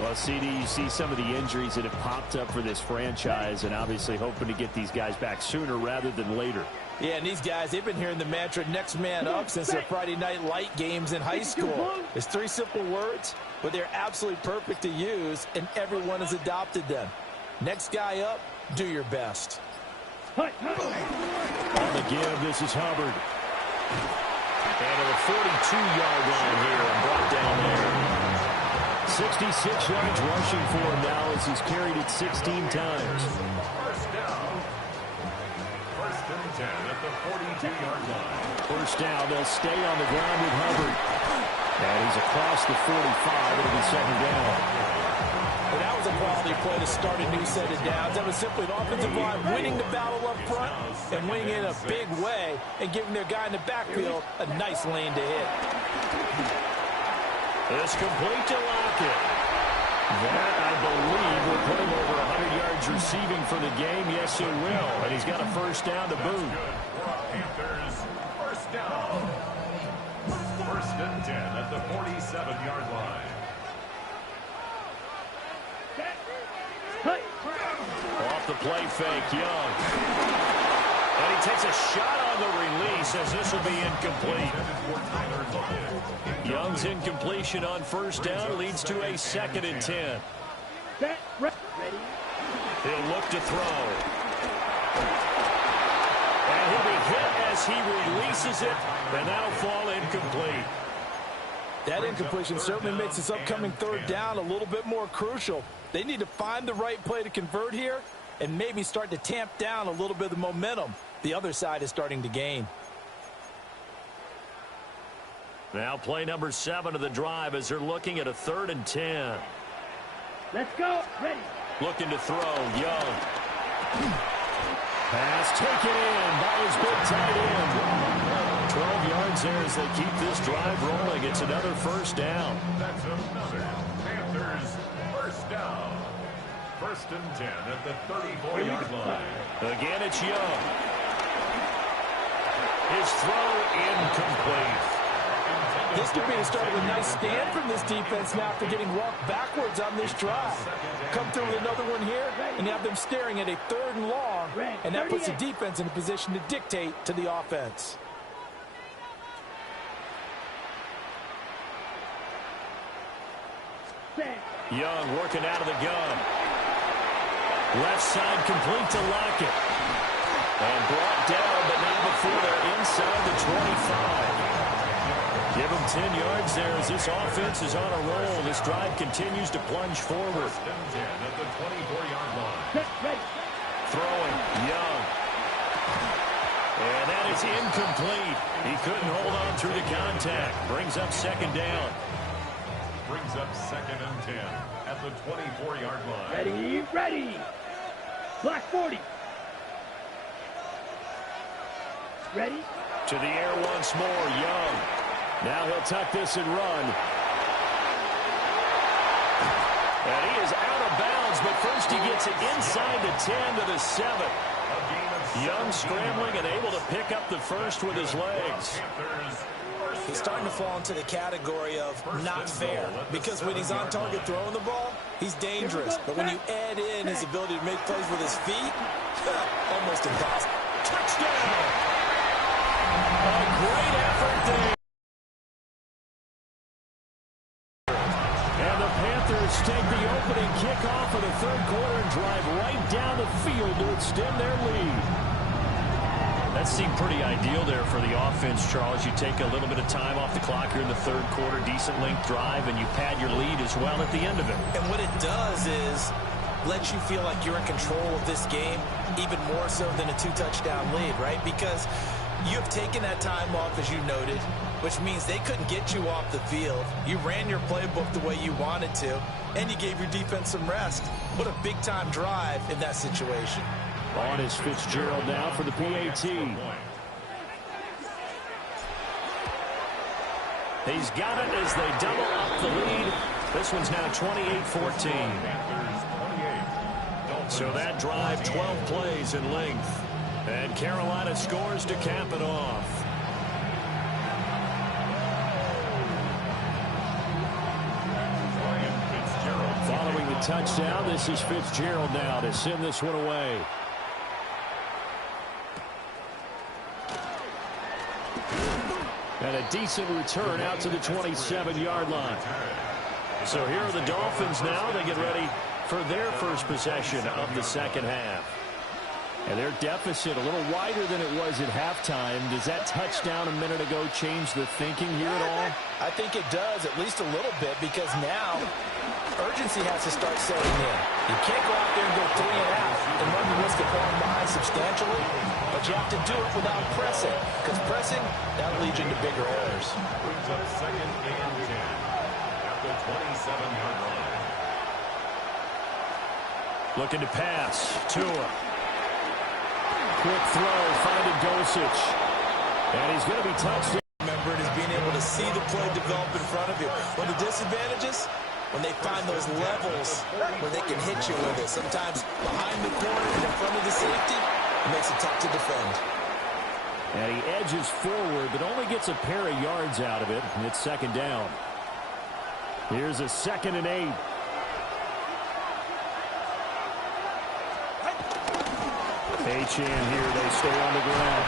Well, CD, you see some of the injuries that have popped up for this franchise, and obviously hoping to get these guys back sooner rather than later. Yeah, and these guys, they've been hearing the mantra next man up since their Friday night light games in high school. It's 3 simple words, but they're absolutely perfect to use, and everyone has adopted them. Next guy up, do your best. On the give, this is Hubbard. And to the 42-yard line here and brought down there. 66 yards rushing for him now as he's carried it 16 times. First down. First and 10 at the 42-yard line. First down, they'll stay on the ground with Hubbard. And he's across the 45. It'll be second down. Well, that was a quality play to start a new set of downs. That was simply an offensive line winning the battle up front and winning it in a big way and giving their guy in the backfield a nice lane to hit. It's complete to Lockett. That, I believe, will put him over 100 yards receiving for the game. Yes, it will. And he's got a first down to boot. Panthers, first down. First and 10 at the 47-yard line. Off the play fake, Young. And he takes a shot on the release as this will be incomplete. Young's incompletion on first down leads to a 2nd and 10. He'll look to throw. And he'll be hit as he releases it, and that'll fall incomplete. That incompletion certainly makes this upcoming third down a little bit more crucial. They need to find the right play to convert here and maybe start to tamp down a little bit of the momentum the other side is starting to gain. Now play number 7 of the drive as they're looking at a 3rd and 10. Let's go. Ready. Looking to throw. Young. Pass taken in by his big tight end. 12 yards there as they keep this drive rolling. It's another first down. That's another Panthers first down. First and 10 at the 34-yard line. Again, it's Young. His throw incomplete. This could be the start of a nice stand from this defense now after getting walked backwards on this drive. Come through with another one here, and you have them staring at a 3rd and long, and that puts the defense in a position to dictate to the offense. Young working out of the gun. Left side complete to Lockett. And brought down, but not before they're inside the 25. Give him 10 yards there as this offense is on a roll. This drive continues to plunge forward. First and 10 at the 24-yard line. Throwing, Young. And that is incomplete. He couldn't hold on through the contact. Brings up second down. Brings up 2nd and 10 at the 24-yard line. Ready, ready. Black 40. Ready. To the air once more, Young. Now he'll tuck this and run. And he is out of bounds, but first he gets it inside the 10 to the 7. Young scrambling and able to pick up the first with his legs. He's starting to fall into the category of not fair, because when he's on target throwing the ball, he's dangerous. But when you add in his ability to make plays with his feet, almost impossible. Touchdown! A great effort there. And the Panthers take the opening kickoff of the 3rd quarter and drive right down the field to extend their lead. That seemed pretty ideal there for the offense, Charles. You take a little bit of time off the clock here in the 3rd quarter, decent length drive, and you pad your lead as well at the end of it. And what it does is let you feel like you're in control of this game, even more so than a 2-touchdown lead, right? Because you have taken that time off, as you noted, which means they couldn't get you off the field. You ran your playbook the way you wanted to, and you gave your defense some rest. What a big-time drive in that situation. On is Fitzgerald now for the PAT. He's got it as they double up the lead. This one's now 28-14. So that drive, 12 plays in length. And Carolina scores to cap it off. Following the touchdown, this is Fitzgerald now to send this one away. And a decent return out to the 27-yard line. So here are the Dolphins now. They get ready for their first possession of the second half. And their deficit a little wider than it was at halftime. Does that touchdown a minute ago change the thinking here at all? I think it does, at least a little bit, because now urgency has to start setting in. You can't go out there and go 3 and out and run the risk of falling behind substantially, but you have to do it without pressing, because pressing, that'll lead you into bigger errors. Brings up 2nd and 10 at the 27-yard line. Looking to pass. Tua. Quick throw, finding Dosich. And he's going to be touched. Remember, it is being able to see the play develop in front of you. One of the disadvantages, when they find those levels where they can hit you with it. Sometimes behind the corner and in front of the safety, it makes it tough to defend. And he edges forward, but only gets a pair of yards out of it. And it's 2nd down. Here's a 2nd and 8. Achane here, they stay on the ground.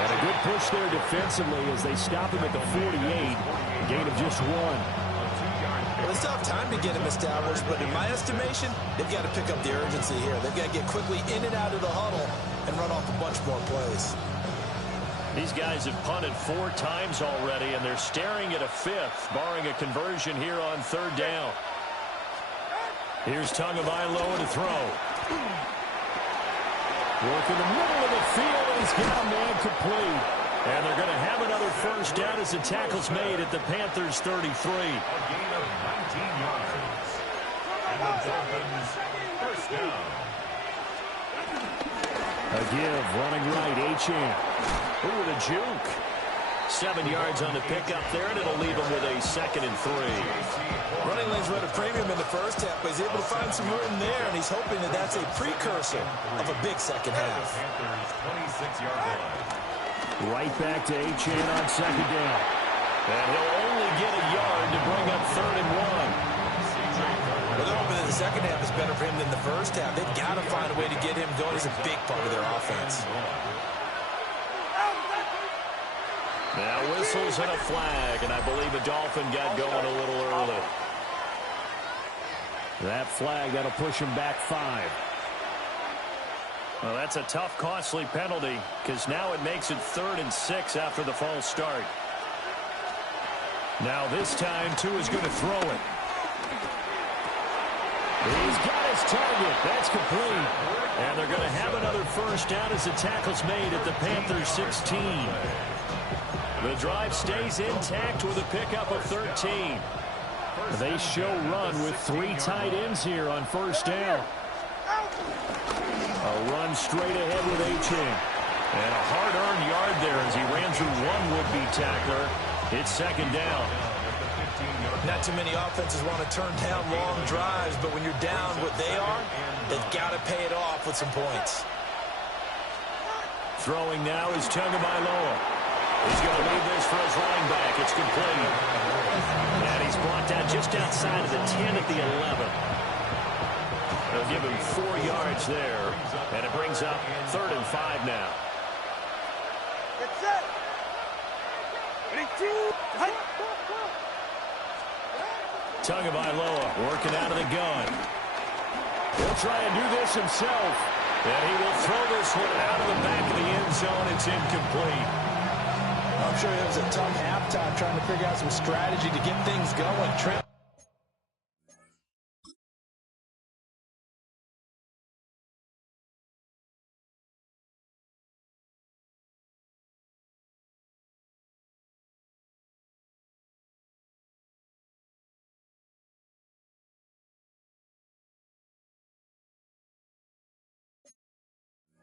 And a good push there defensively as they stop him at the 48. Gain of just 1. Well, they still have time to get him established, but in my estimation, they've got to pick up the urgency here. They've got to get quickly in and out of the huddle and run off a bunch more plays. These guys have punted 4 times already, and they're staring at a 5th, barring a conversion here on 3rd down. Here's Tagovailoa to throw. Work in the middle of the field, and he's got a man complete. And they're going to have another 1st down as the tackle's made at the Panthers' 33. A gain of 19 yards. And the Dolphins, 1st down. A give, running right, Achane. Ooh, the juke. 7 yards on the pickup there, and it'll leave him with a 2nd and 3. Running lanes were at a premium in the first half, but he's able to find some room there, and he's hoping that that's a precursor of a big second half. Panthers, 26-yard line. Right back to Achane on 2nd down. And he'll only get a yard to bring up 3rd and 1. Well, they're hoping that the second half is better for him than the first half. They've got to find a way to get him going. He's a big part of their offense. Now whistles and a flag, and I believe a Dolphin got going a little early. That flag, that'll push him back 5. Well, that's a tough, costly penalty, because now it makes it 3rd and 6 after the false start. Now this time, Tua's going to throw it. He's got his target. That's complete. And they're going to have another 1st down as the tackle's made at the Panthers' 16. The drive stays intact with a pickup of 13. They show run with 3 tight ends here on 1st down. A run straight ahead with Achane. And a hard-earned yard there as he ran through one would-be tackler. It's 2nd down. Not too many offenses want to turn down long drives, but when you're down what they are, they've got to pay it off with some points. Throwing now is Tagovailoa. He's going to leave this for his running back. It's complete. And he's brought down just outside of the 10 at the 11. They'll give him 4 yards there. And it brings up 3rd and 5 now. That's it. Tagovailoa working out of the gun. He'll try and do this himself. And he will throw this one out of the back of the end zone. It's incomplete. I'm sure it was a tough halftime trying to figure out some strategy to get things going.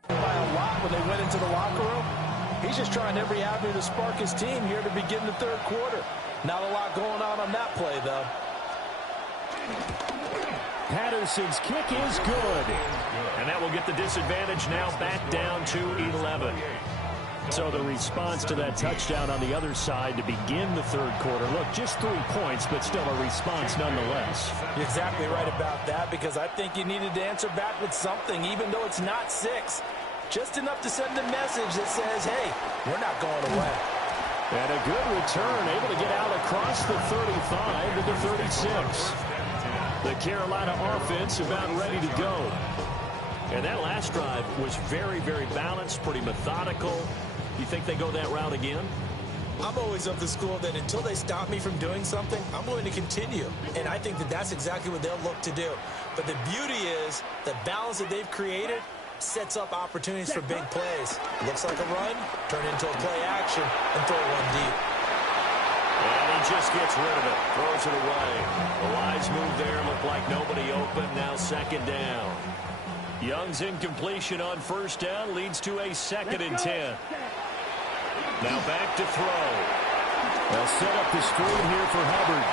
By a lot when they went into the locker room. He's just trying every avenue to spark his team here to begin the 3rd quarter. Not a lot going on that play, though. Patterson's kick is good. And that will get the disadvantage now back down to 11. So the response to that touchdown on the other side to begin the 3rd quarter. Look, just 3 points, but still a response nonetheless. You're exactly right about that, because I think you needed to answer back with something, even though it's not 6. Just enough to send a message that says, hey, we're not going away. And a good return, able to get out across the 35 to the 36. The Carolina offense about ready to go. And that last drive was very, very balanced, pretty methodical. You think they go that route again? I'm always of the school that until they stop me from doing something, I'm going to continue. And I think that that's exactly what they'll look to do. But the beauty is the balance that they've created sets up opportunities for big plays. Looks like a run, turn into a play action, and throw one deep. And he just gets rid of it, throws it away. The wise move there, looked like nobody open, now second down. Young's incompletion on first down leads to a 2nd and 10. Now back to throw. They'll set up the screen here for Hubbard.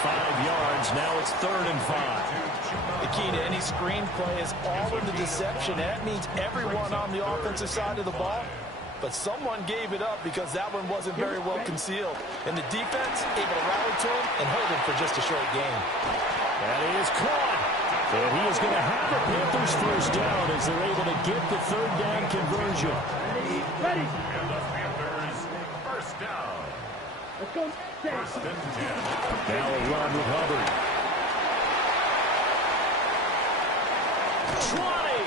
5 yards, now it's 3rd and 5. The key to any screen play is all in the deception. That means everyone on the offensive side of the ball, but someone gave it up because that one wasn't very well concealed. And the defense able to rally to him and hold him for just a short game. That is caught. And he is going to have the Panthers first down as they're able to get the 3rd down conversion. Ready. And the Panthers first down. Let's go. 1st and 10. Now a run with Hubbard. 20.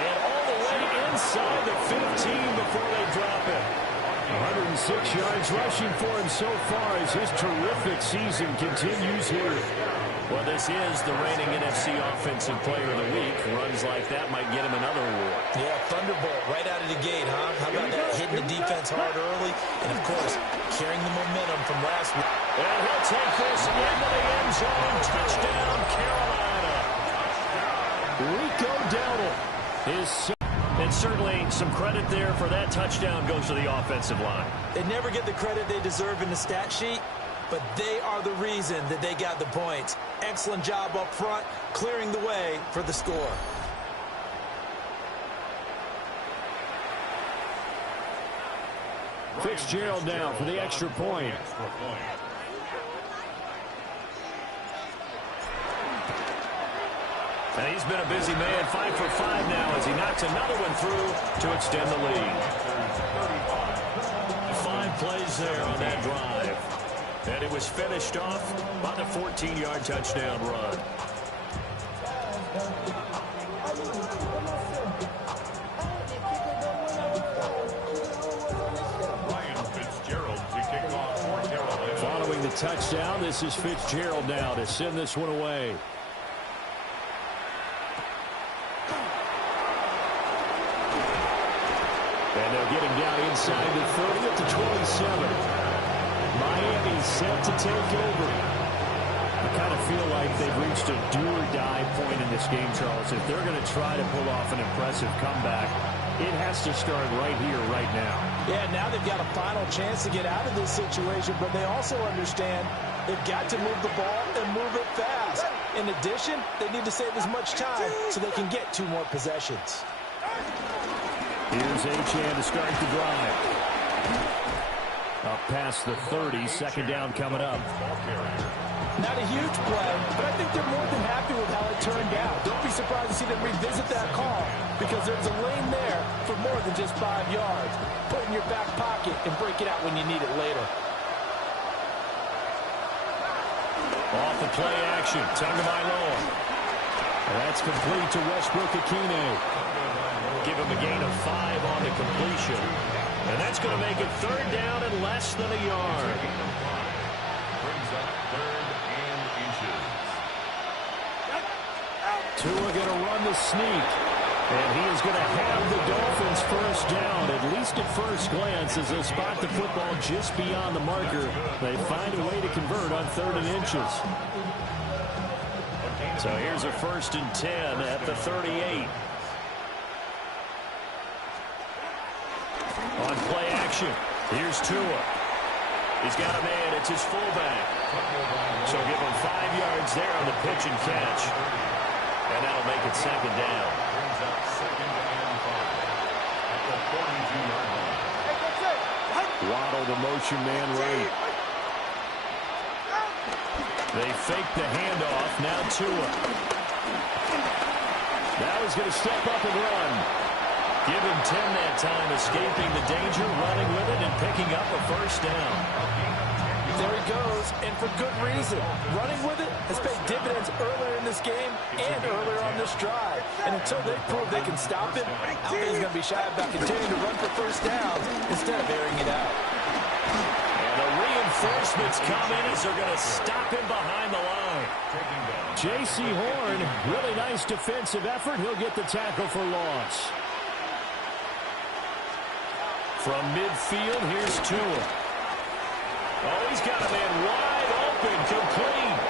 And all the way inside the 15 before they drop it. 106 yards rushing for him so far as his terrific season continues here. Well, this is the reigning NFC Offensive Player of the Week. Runs like that might get him another award. Yeah, thunderbolt right out of the gate, huh? How about that? Hitting the defense hard early, and, of course, carrying the momentum from last week. And he'll take this into the end zone. Touchdown, Carolina. Rico Dowdle is and certainly some credit there for that touchdown goes to the offensive line. They never get the credit they deserve in the stat sheet, but they are the reason that they got the points. Excellent job up front, clearing the way for the score. Fitzgerald now for the extra point. And he's been a busy man, 5 for 5 now as he knocks another one through to extend the lead. 5 plays there on that drive. And it was finished off by the 14-yard touchdown run. Following the touchdown, this is Fitzgerald now to send this one away. And they'll get him down inside the 30 at the 27. Miami set to take over. I kind of feel like they've reached a do-or-die point in this game, Charles. If they're going to try to pull off an impressive comeback, it has to start right here, right now. Yeah, now they've got a final chance to get out of this situation, but they also understand they've got to move the ball and move it fast. In addition, they need to save as much time so they can get 2 more possessions. Here's Achane to start the drive. Up past the 30, 2nd down coming up. Not a huge play, but I think they're more than happy with how it turned out. Don't be surprised to see them revisit that call because there's a lane there for more than just 5 yards. Put it in your back pocket and break it out when you need it later. Off the play action, Tagovailoa. That's complete to Westbrook-Ikhine. Give him a gain of 5 on the completion. And that's going to make it 3rd down and less than a yard. Brings up 3rd and inches. Tua going to run the sneak. And he is going to have the Dolphins first down, at least at first glance, as they spot the football just beyond the marker. They find a way to convert on 3rd and inches. So here's a 1st and 10 at the 38. On play action, here's Tua. He's got a man, it's his fullback. So give him 5 yards there on the pitch and catch. And that'll make it 2nd down. Brings up 2nd and 5 at the 42-yard line. Waddle the motion man right. They fake the handoff, now Tua. Now he's going to step up and run. Give him 10 that time, escaping the danger, running with it, and picking up a first down. There he goes, and for good reason. Running with it has paid dividends earlier in this game and earlier on this drive. And until they prove they can stop him, I don't think he's going to be shy about continuing to run for first downs instead of airing it out. And the reinforcements come in as they're going to stop him behind the line. J.C. Horn, really nice defensive effort. He'll get the tackle for loss. From midfield, here's Tua. Oh, he's got a man wide open, complete.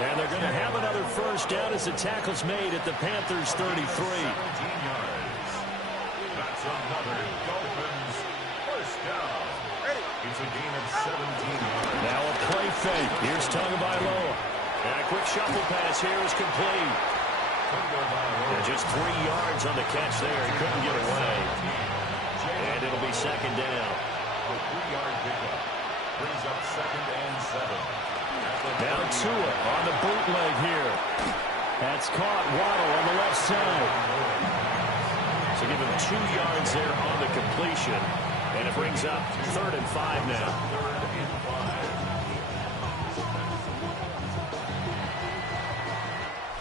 And they're going to have another first down as the tackle's made at the Panthers' 33. 17 yards. That's another Dolphins first down. It's a gain of 17 yards. Now a play fake. Here's Tagovailoa. And a quick shuffle pass here is complete. And just 3 yards on the catch there. He couldn't get away. And it'll be second down. A 3-yard pickup. Brings up 2nd and 7. Now Tua on the bootleg here. That's caught. Waddle on the left side. So give him 2 yards there on the completion. And it brings up 3rd and 5 now. 3rd and 5.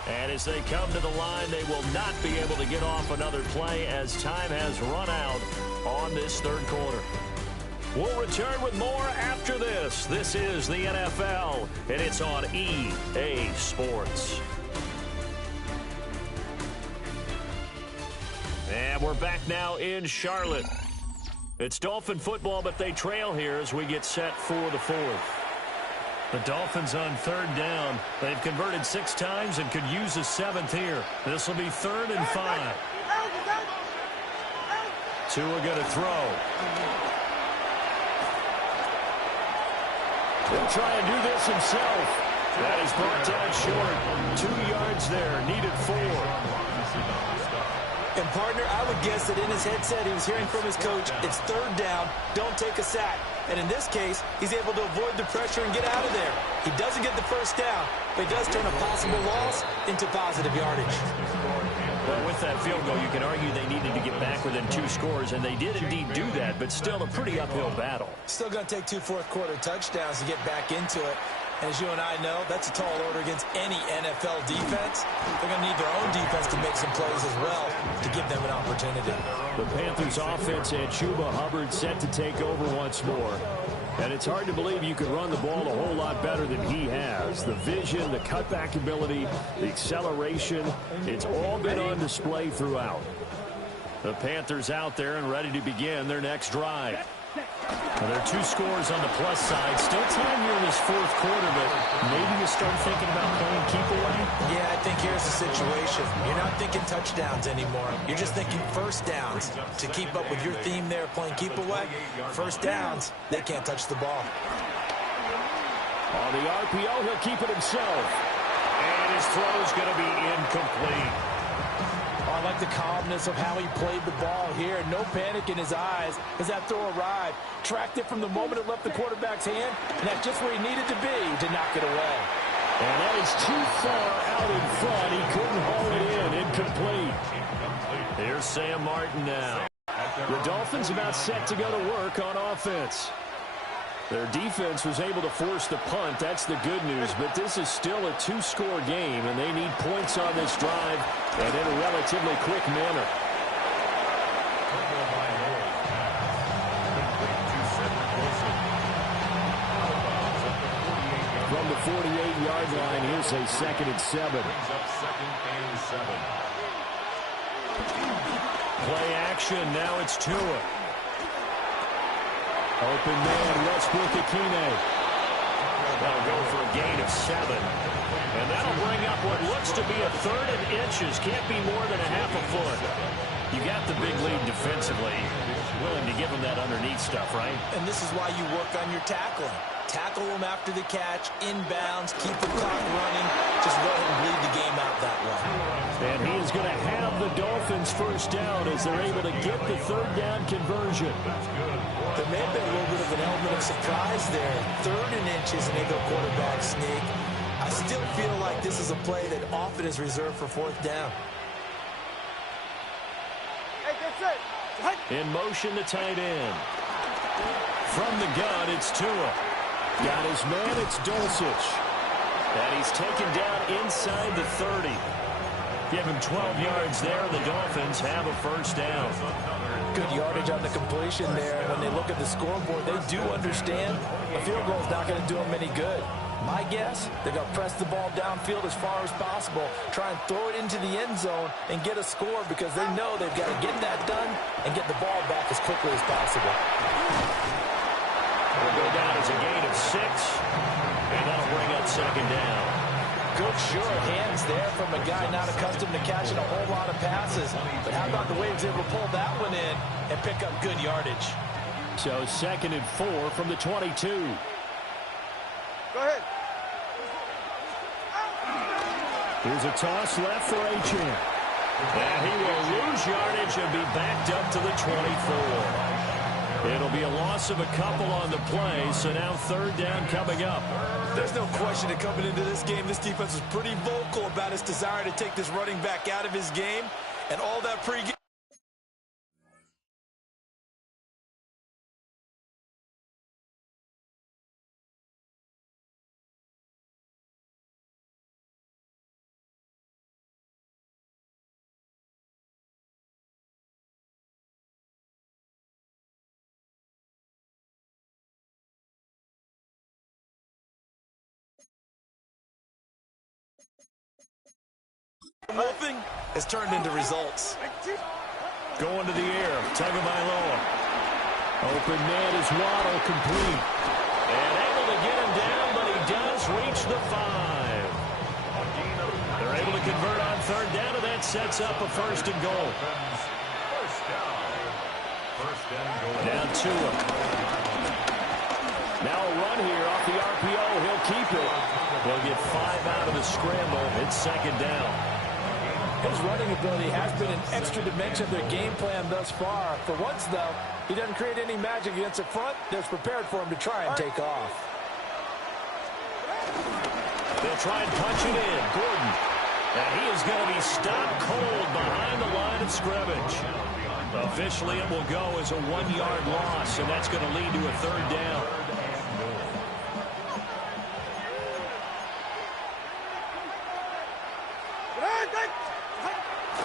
And as they come to the line, they will not be able to get off another play as time has run out on this third quarter. We'll return with more after this. This is the NFL, and it's on EA Sports. And we're back now in Charlotte. It's Dolphin football, but they trail here as we get set for the fourth. The Dolphins on 3rd down. They've converted 6 times and could use a 7th here. This will be 3rd and 5. Tua going to throw. He'll try and do this himself. That is brought down short. 2 yards there, needed 4. And, partner, I would guess that in his headset he was hearing from his coach, it's 3rd down, don't take a sack. And in this case, he's able to avoid the pressure and get out of there. He doesn't get the first down, but he does turn a possible loss into positive yardage. Well, with that field goal, you can argue they needed to get back within 2 scores, and they did indeed do that, but still a pretty uphill battle. Still going to take 2 fourth-quarter touchdowns to get back into it. And as you and I know, that's a tall order against any NFL defense. They're going to need their own defense to make some plays as well to give them an opportunity. The Panthers offense and Chuba Hubbard set to take over once more. And it's hard to believe you could run the ball a whole lot better than he has. The vision, the cutback ability, the acceleration, it's all been on display throughout. The Panthers out there and ready to begin their next drive. Now, there are 2 scores on the plus side. Still time here in this fourth quarter, but maybe you start thinking about playing keep away? Yeah, I think here's the situation. You're not thinking touchdowns anymore. You're just thinking first downs. To keep up with your theme there, playing keep away, first downs, they can't touch the ball. On the RPO, he'll keep it himself. And his throw's going to be incomplete. I like the calmness of how he played the ball here. No panic in his eyes as that throw arrived. Tracked it from the moment it left the quarterback's hand, and that's just where he needed to be to knock it away. And that is too far out in front. He couldn't haul it in. Incomplete. Here's Sam Martin now. The Dolphins about set to go to work on offense. Their defense was able to force the punt. That's the good news, but this is still a 2-score game, and they need points on this drive and in a relatively quick manner. From the 48-yard line, here's a 2nd and 7. Play action, now it's Tua. Open man, Westbrook-Ikhine. That'll go for a gain of 7. And that'll bring up what looks to be a 3rd and inches. Can't be more than a half a foot. You got the big lead defensively. Willing to give him that underneath stuff, right? And this is why you work on your tackling. Tackle him after the catch, inbounds, keep the clock running. Just go ahead and bleed the game out that way. And he is going to have the Dolphins first down as they're able to get the 3rd down conversion. There may have been a little bit of an element of surprise there. 3rd and inches, and they go quarterback sneak. I still feel like this is a play that often is reserved for 4th down. In motion, the tight end. From the gun, it's Tua. Got his man, it's Dulcich. And he's taken down inside the 30. Give him 12 yards there. The Dolphins have a first down. Good yardage on the completion there. When they look at the scoreboard, they do understand a field goal is not going to do them any good. My guess, they're going to press the ball downfield as far as possible, try and throw it into the end zone and get a score because they know they've got to get that done and get the ball back as quickly as possible. It'll go down as a gain of 6, and that'll bring up second down. Good sure hands there from a guy not accustomed to catching a whole lot of passes. But how about the way he was able to pull that one in and pick up good yardage? So 2nd and 4 from the 22. Go ahead. Here's a toss left for Achane. And he will lose yardage and be backed up to the 24. It'll be a loss of a couple on the play, so now 3rd down coming up. There's no question that coming into this game, this defense was pretty vocal about its desire to take this running back out of his game, and all that pregame. Wolfing has turned into results. Going to the air, Tagovailoa. Open man is Waddle, complete. And able to get him down, but he does reach the 5. They're able to convert on 3rd down, and that sets up a 1st and goal. Down to him. Now a run here off the RPO. He'll keep it. They'll get 5 out of the scramble. It's 2nd down. His running ability has been an extra dimension of their game plan thus far. For once, though, he doesn't create any magic against the front that's prepared for him to try and take off. They'll try and punch it in. Gordon. And he is going to be stopped cold behind the line of scrimmage. Officially, it will go as a 1-yard loss, and that's going to lead to a 3rd down.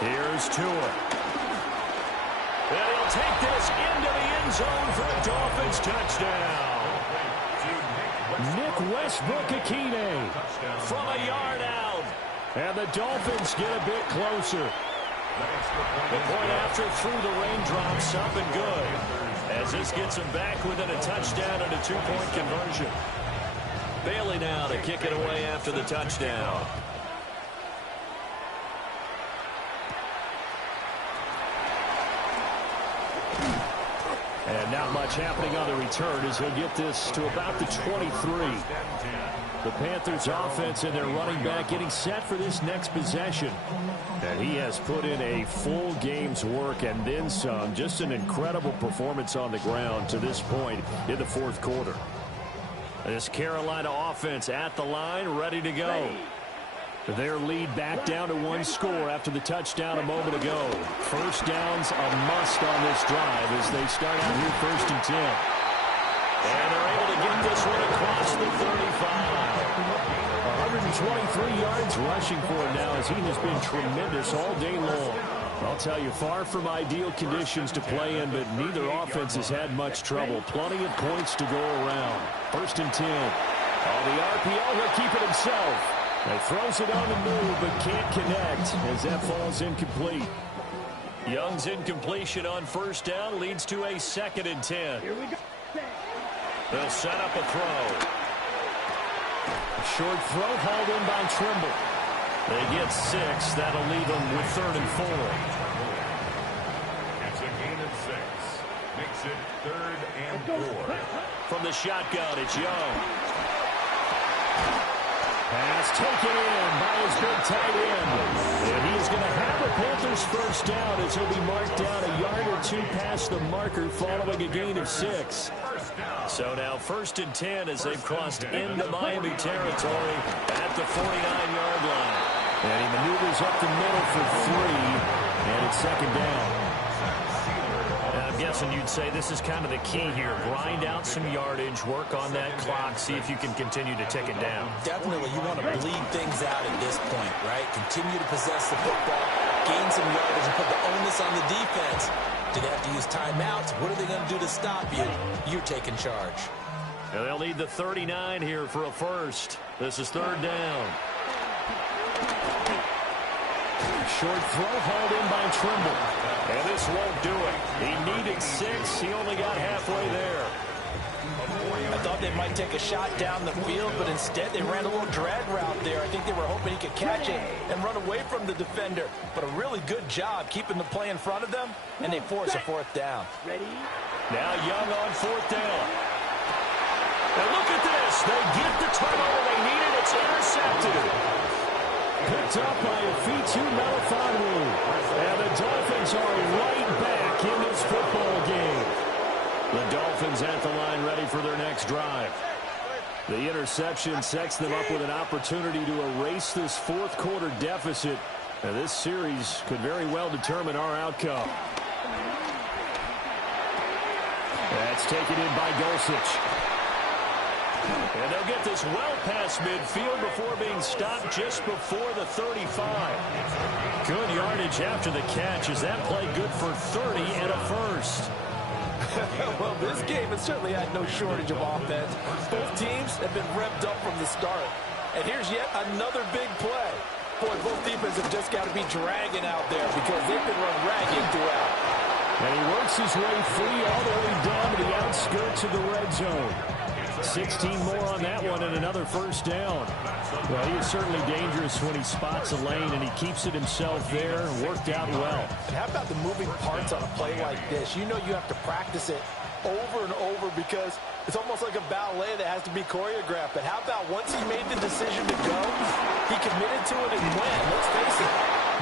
Here's Tua. And he'll take this into the end zone for a Dolphins touchdown. Nick Westbrook-Akine from a yard out. And the Dolphins get a bit closer. The point after through the raindrops, up and good. As this gets him back within a touchdown and a 2-point conversion. Bailey now to kick it away after the touchdown. And not much happening on the return as he'll get this to about the 23. The Panthers offense and their running back getting set for this next possession. And he has put in a full game's work and then some. Just an incredible performance on the ground to this point in the 4th quarter. This Carolina offense at the line, ready to go. Their lead back down to 1 score after the touchdown a moment ago. 1st down's a must on this drive as they start out here 1st and 10. And they're able to get this one across the 35. 123 yards rushing for him now as he has been tremendous all day long. I'll tell you, far from ideal conditions to play in, but neither offense has had much trouble. Plenty of points to go around. 1st and 10. On the RPO, he'll keep it himself. He throws it on the move, but can't connect as that falls incomplete. Young's incompletion on 1st down leads to a 2nd and 10. Here we go. They'll set up a throw. Short throw hauled in by Trimble. They get 6. That'll leave them with 3rd and 4. It's a gain of 6. Makes it 3rd and 4. From the shotgun, it's Young. Pass taken in by his big tight end. And he's going to have a Panthers 1st down as he'll be marked down a yard or 2 past the marker following a gain of 6. So now 1st and 10 as they've crossed into Miami territory at the 49-yard line. And he maneuvers up the middle for 3, and it's 2nd down. I'm guessing you'd say this is kind of the key here. Grind out some yardage, work on that clock, see if you can continue to tick it down. Definitely, you want to bleed things out at this point, right? Continue to possess the football, gain some yardage and put the onus on the defense. Do they have to use timeouts? What are they going to do to stop you? You're taking charge. And they'll need the 39 here for a first. This is third down. Short throw hauled in by Trimble. And this won't do it. He needed 6. He only got halfway there. I thought they might take a shot down the field, but instead they ran a little drag route there. I think they were hoping he could catch it and run away from the defender. But a really good job keeping the play in front of them, and they force a fourth down. Ready? Now Young on fourth down. And look at this. They get the turnover they needed. It's intercepted. Picked up by Afitu Melifonwu. And the Dolphins are right back in this football game. The Dolphins at the line ready for their next drive. The interception sets them up with an opportunity to erase this fourth quarter deficit. And this series could very well determine our outcome. That's taken in by Dulcich. And they'll get this well past midfield before being stopped just before the 35. Good yardage after the catch as that play good for 30 and a first. Well, this game has certainly had no shortage of offense. Both teams have been revved up from the start. And here's yet another big play. Boy, both defenses have just got to be dragging out there because they've been run ragged throughout. And he works his way free all the way down to the outskirts of the red zone. 16 more on that one and another first down. Well, he is certainly dangerous when he spots a lane, and he keeps it himself there. Worked out well. And how about the moving parts on a play like this? You know you have to practice it over and over because it's almost like a ballet that has to be choreographed. But how about once he made the decision to go, he committed to it and went. Let's face it,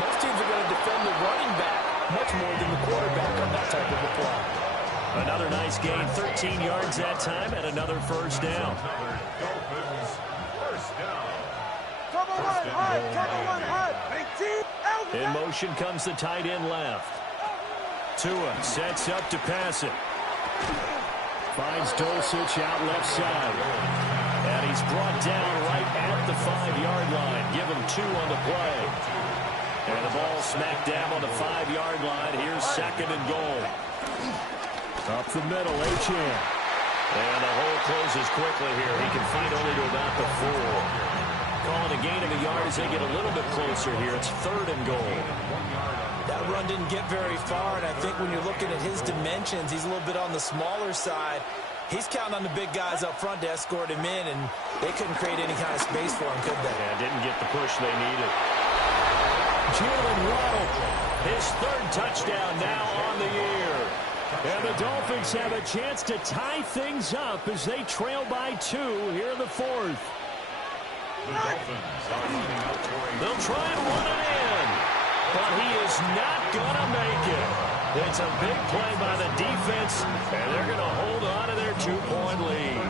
most teams are going to defend the running back much more than the quarterback on that type of a play. Another nice gain, 13 yards that time, and another first down. In motion comes the tight end left. Tua sets up to pass it. Finds Dulcich out left side. And he's brought down right at the 5-yard line. Give him 2 on the play. And the ball smacked down on the 5-yard line. Here's second and goal. Up the middle, Achane. And the hole closes quickly here. He can find only to about the 4. Calling a gain of a yard as they get a little bit closer here. It's third and goal. That run didn't get very far, and I think when you're looking at his dimensions, he's a little bit on the smaller side. He's counting on the big guys up front to escort him in, and they couldn't create any kind of space for him, could they? Yeah, didn't get the push they needed. Jalen Waddle, his third touchdown now on the year. And the Dolphins have a chance to tie things up as they trail by 2 here in the fourth. The Dolphins are running out for a... They'll try and run it in, but he is not going to make it. It's a big play by the defense, and they're going to hold on to their 2-point lead.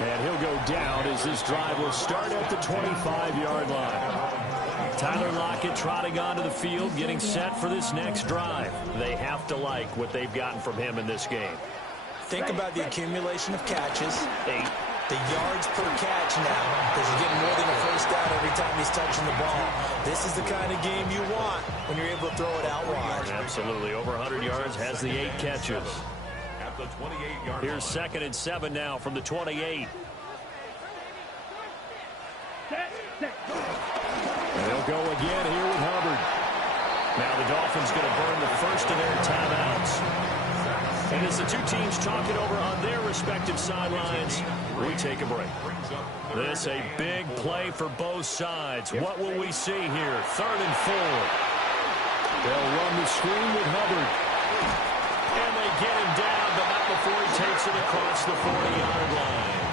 And he'll go down as this drive will start at the 25-yard line. Tyler Lockett trotting onto the field, getting set for this next drive. They have to like what they've gotten from him in this game. Think about the accumulation of catches. 8. The yards per catch now, because you're getting more than a first down every time he's touching the ball. This is the kind of game you want when you're able to throw it out wide. Absolutely. Over 100 yards, has the 8 catches. At the 28-yard Here's second and 7 now from the 28. They'll go again here with Hubbard. Now the Dolphins going to burn the first of their timeouts. And as the two teams talk it over on their respective sidelines, we take a break. This a big play for both sides. What will we see here? Third and 4. They'll run the screen with Hubbard. And they get him down, but not before he takes it across the 40-yard line.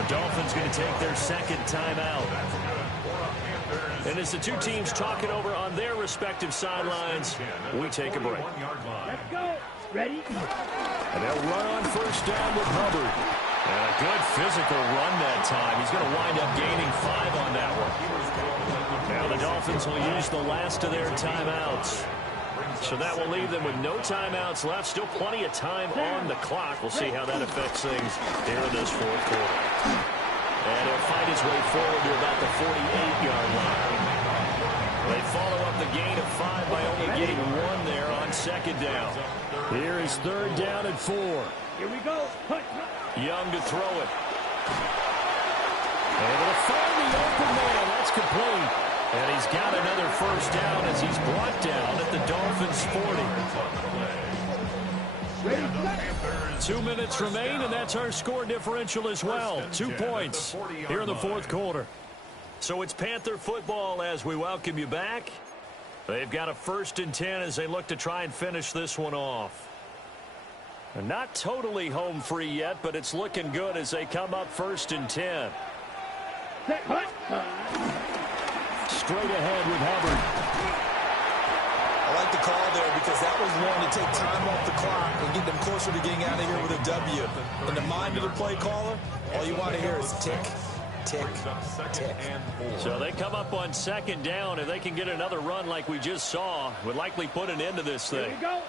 The Dolphins going to take their second timeout. And as the two teams talk it over on their respective sidelines, we take a break. Let's go. Ready? And they'll run on first down with Hubbard. And a good physical run that time. He's going to wind up gaining 5 on that one. Now the Dolphins will use the last of their timeouts. So that will leave them with no timeouts left. Still plenty of time on the clock. We'll see how that affects things here in this fourth quarter. And he'll fight his way forward to about the 48-yard line. They follow up the gain of 5 by only getting 1 there on second down. Here is third down and 4. Here we go. Young to throw it. Able to find the open man. That's complete. And he's got another first down as he's brought down at the Dolphins' 40. 2 minutes remain, and that's our score differential as well. 2 points here in the fourth quarter. So it's Panther football as we welcome you back. They've got a 1st and 10 as they look to try and finish this one off. And not totally home free yet, but it's looking good as they come up 1st and 10. Straight ahead with Hubbard. I like the call there because that was one to take time off the clock and get them closer to getting out of here with a W. In the mind of the play caller, all you want to hear is tick, tick, tick. So they come up on second down. If they can get another run like we just saw, would likely put an end to this thing. Here we go.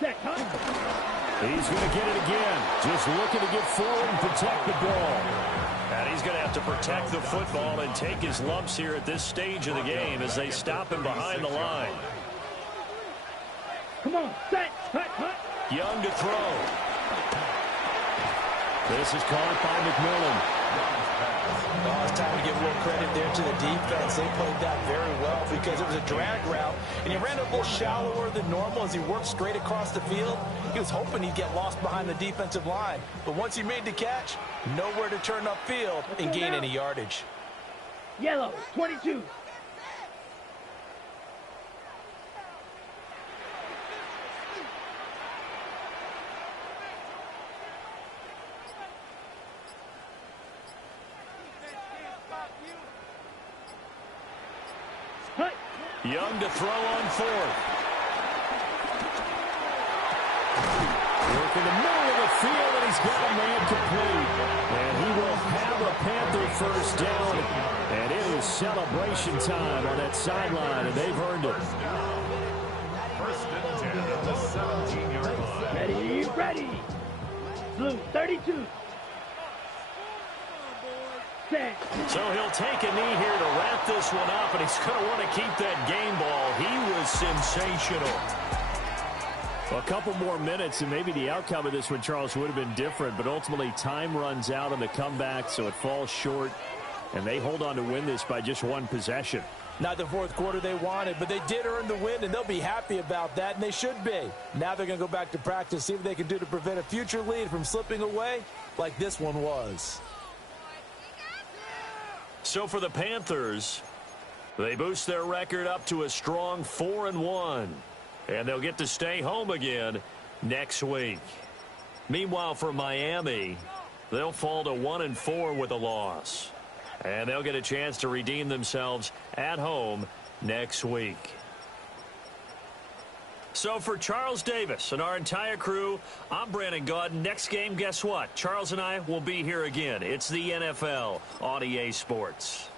He's going to get it again. Just looking to get forward and protect the ball. And he's going to have to protect the football and take his lumps here at this stage of the game as they stop him behind the line. Come on, set, hut. Young to throw. This is caught by McMillan. Oh, it's time to give a little credit there to the defense. They played that very well because it was a drag route, and he ran a little shallower than normal as he worked straight across the field. He was hoping he'd get lost behind the defensive line, but once he made the catch, nowhere to turn upfield and gain any yardage. Yellow, 22. Young to throw on 4th. Work in the middle of the field, and he's got a man complete. And he will have a Panther first down. And it is celebration time on that sideline, and they've earned it. 1st and 10 at the 17-yard line. Ready. Blue, 32. So he'll take a knee here to wrap this one up, and he's going to want to keep that game ball. He was sensational. A couple more minutes, and maybe the outcome of this one, Charles, would have been different, but ultimately time runs out on the comeback, so it falls short, and they hold on to win this by just 1 possession. Not the fourth quarter they wanted, but they did earn the win, and they'll be happy about that, and they should be. Now they're going to go back to practice, see what they can do to prevent a future lead from slipping away like this one was. So for the Panthers, they boost their record up to a strong 4-1, and they'll get to stay home again next week. Meanwhile, for Miami, they'll fall to 1-4 with a loss, and they'll get a chance to redeem themselves at home next week. So for Charles Davis and our entire crew, I'm Brandon Gaudin. Next game, guess what? Charles and I will be here again. It's the NFL on EA Sports.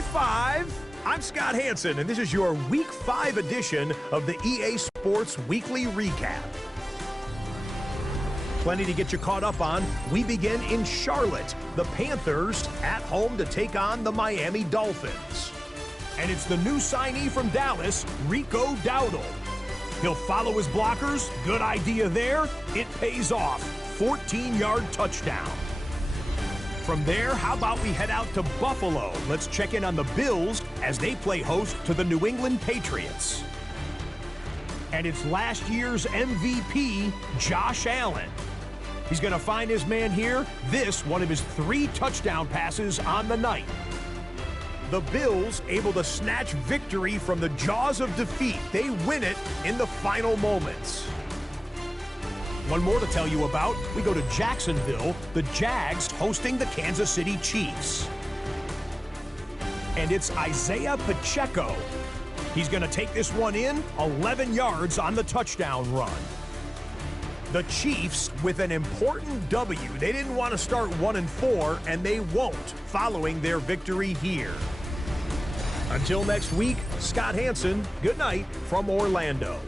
High five! I'm Scott Hansen, and this is your Week 5 edition of the EA Sports Weekly Recap. Plenty to get you caught up on. We begin in Charlotte. The Panthers at home to take on the Miami Dolphins. And it's the new signee from Dallas, Rico Dowdle. He'll follow his blockers. Good idea there. It pays off. 14-yard touchdown. From there, how about we head out to Buffalo? Let's check in on the Bills as they play host to the New England Patriots. And it's last year's MVP, Josh Allen. He's going to find his man here. This, one of his 3 touchdown passes on the night. The Bills able to snatch victory from the jaws of defeat. They win it in the final moments. One more to tell you about. We go to Jacksonville, the Jags hosting the Kansas City Chiefs. And it's Isaiah Pacheco. He's going to take this one in, 11 yards on the touchdown run. The Chiefs with an important W. They didn't want to start 1-4, and they won't following their victory here. Until next week, Scott Hansen, good night from Orlando.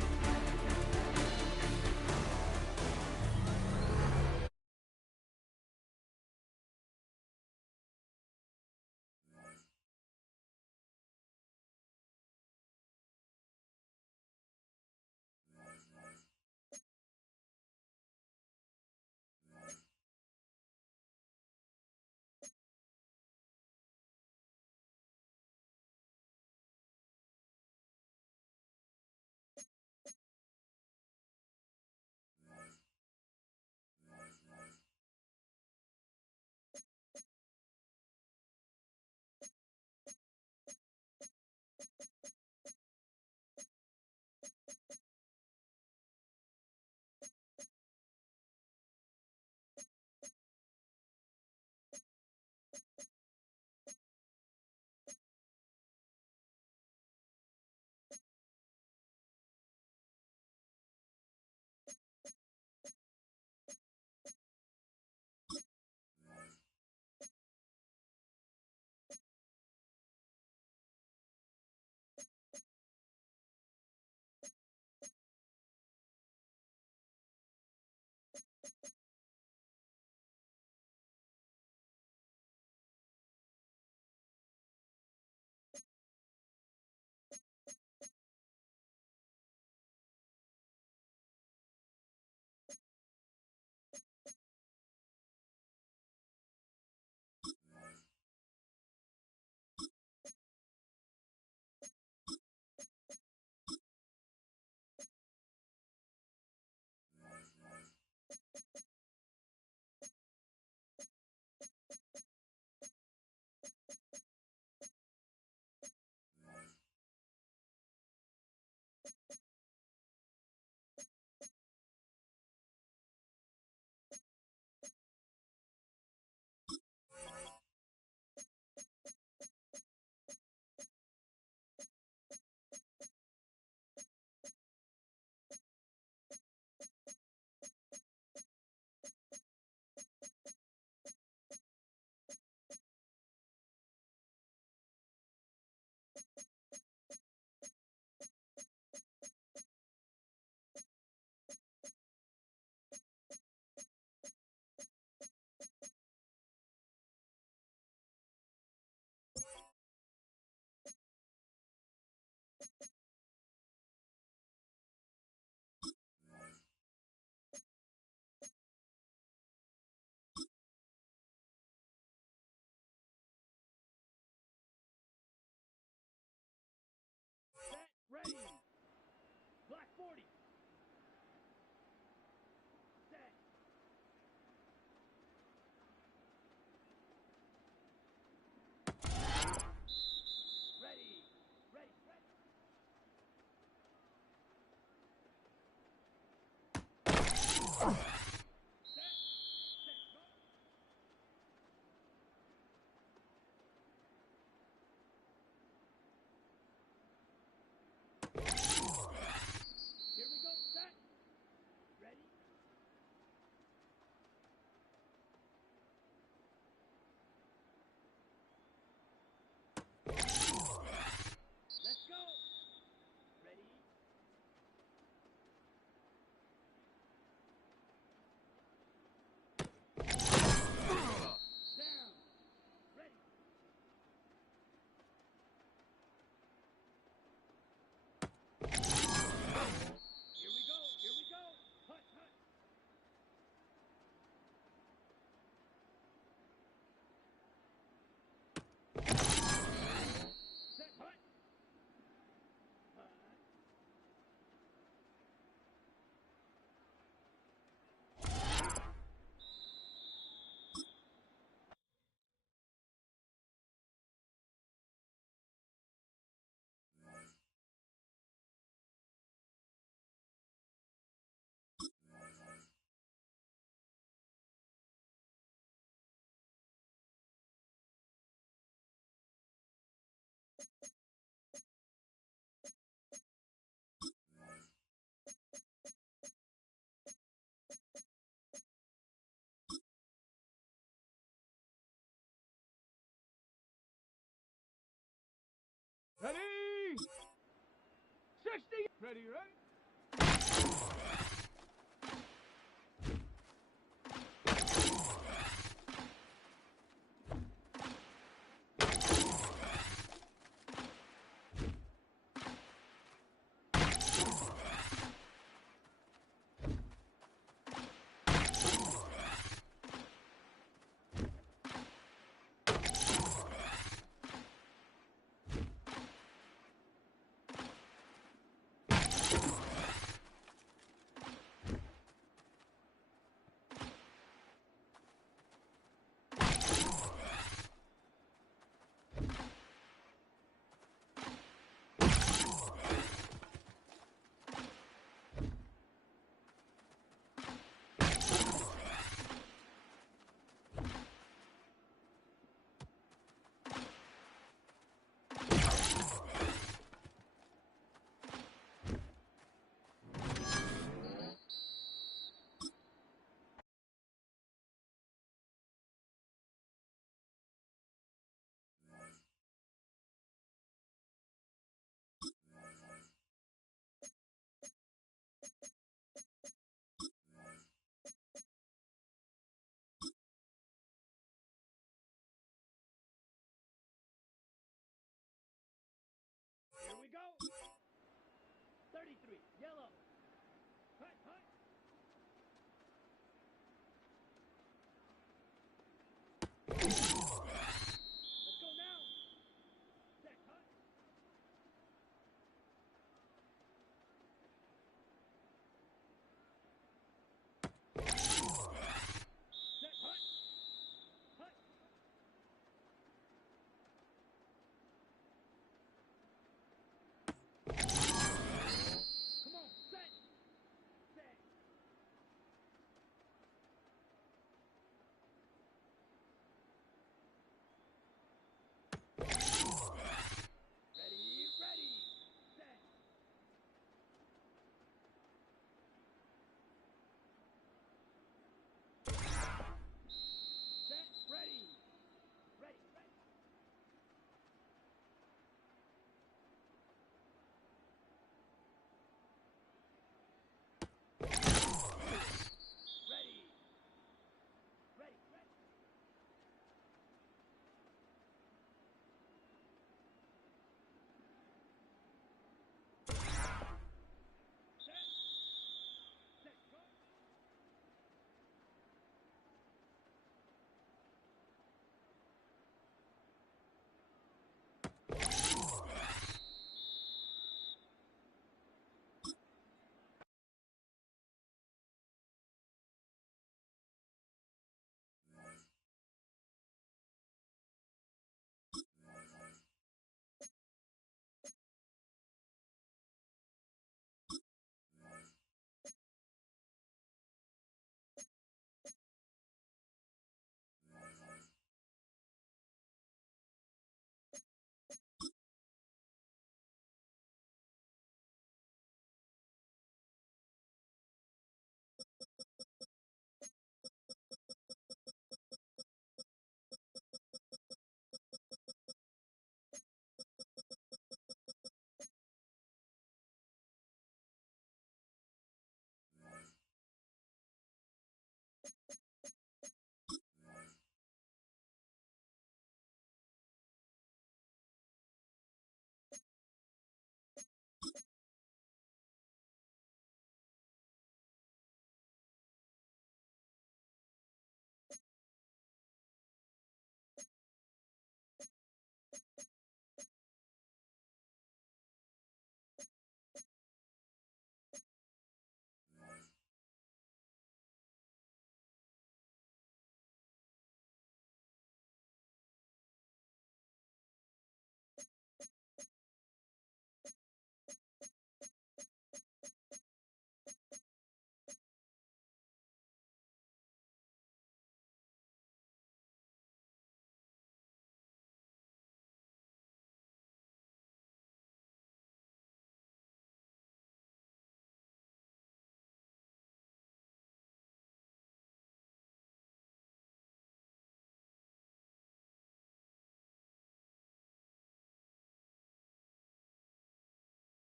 Stretch the... Ready, right?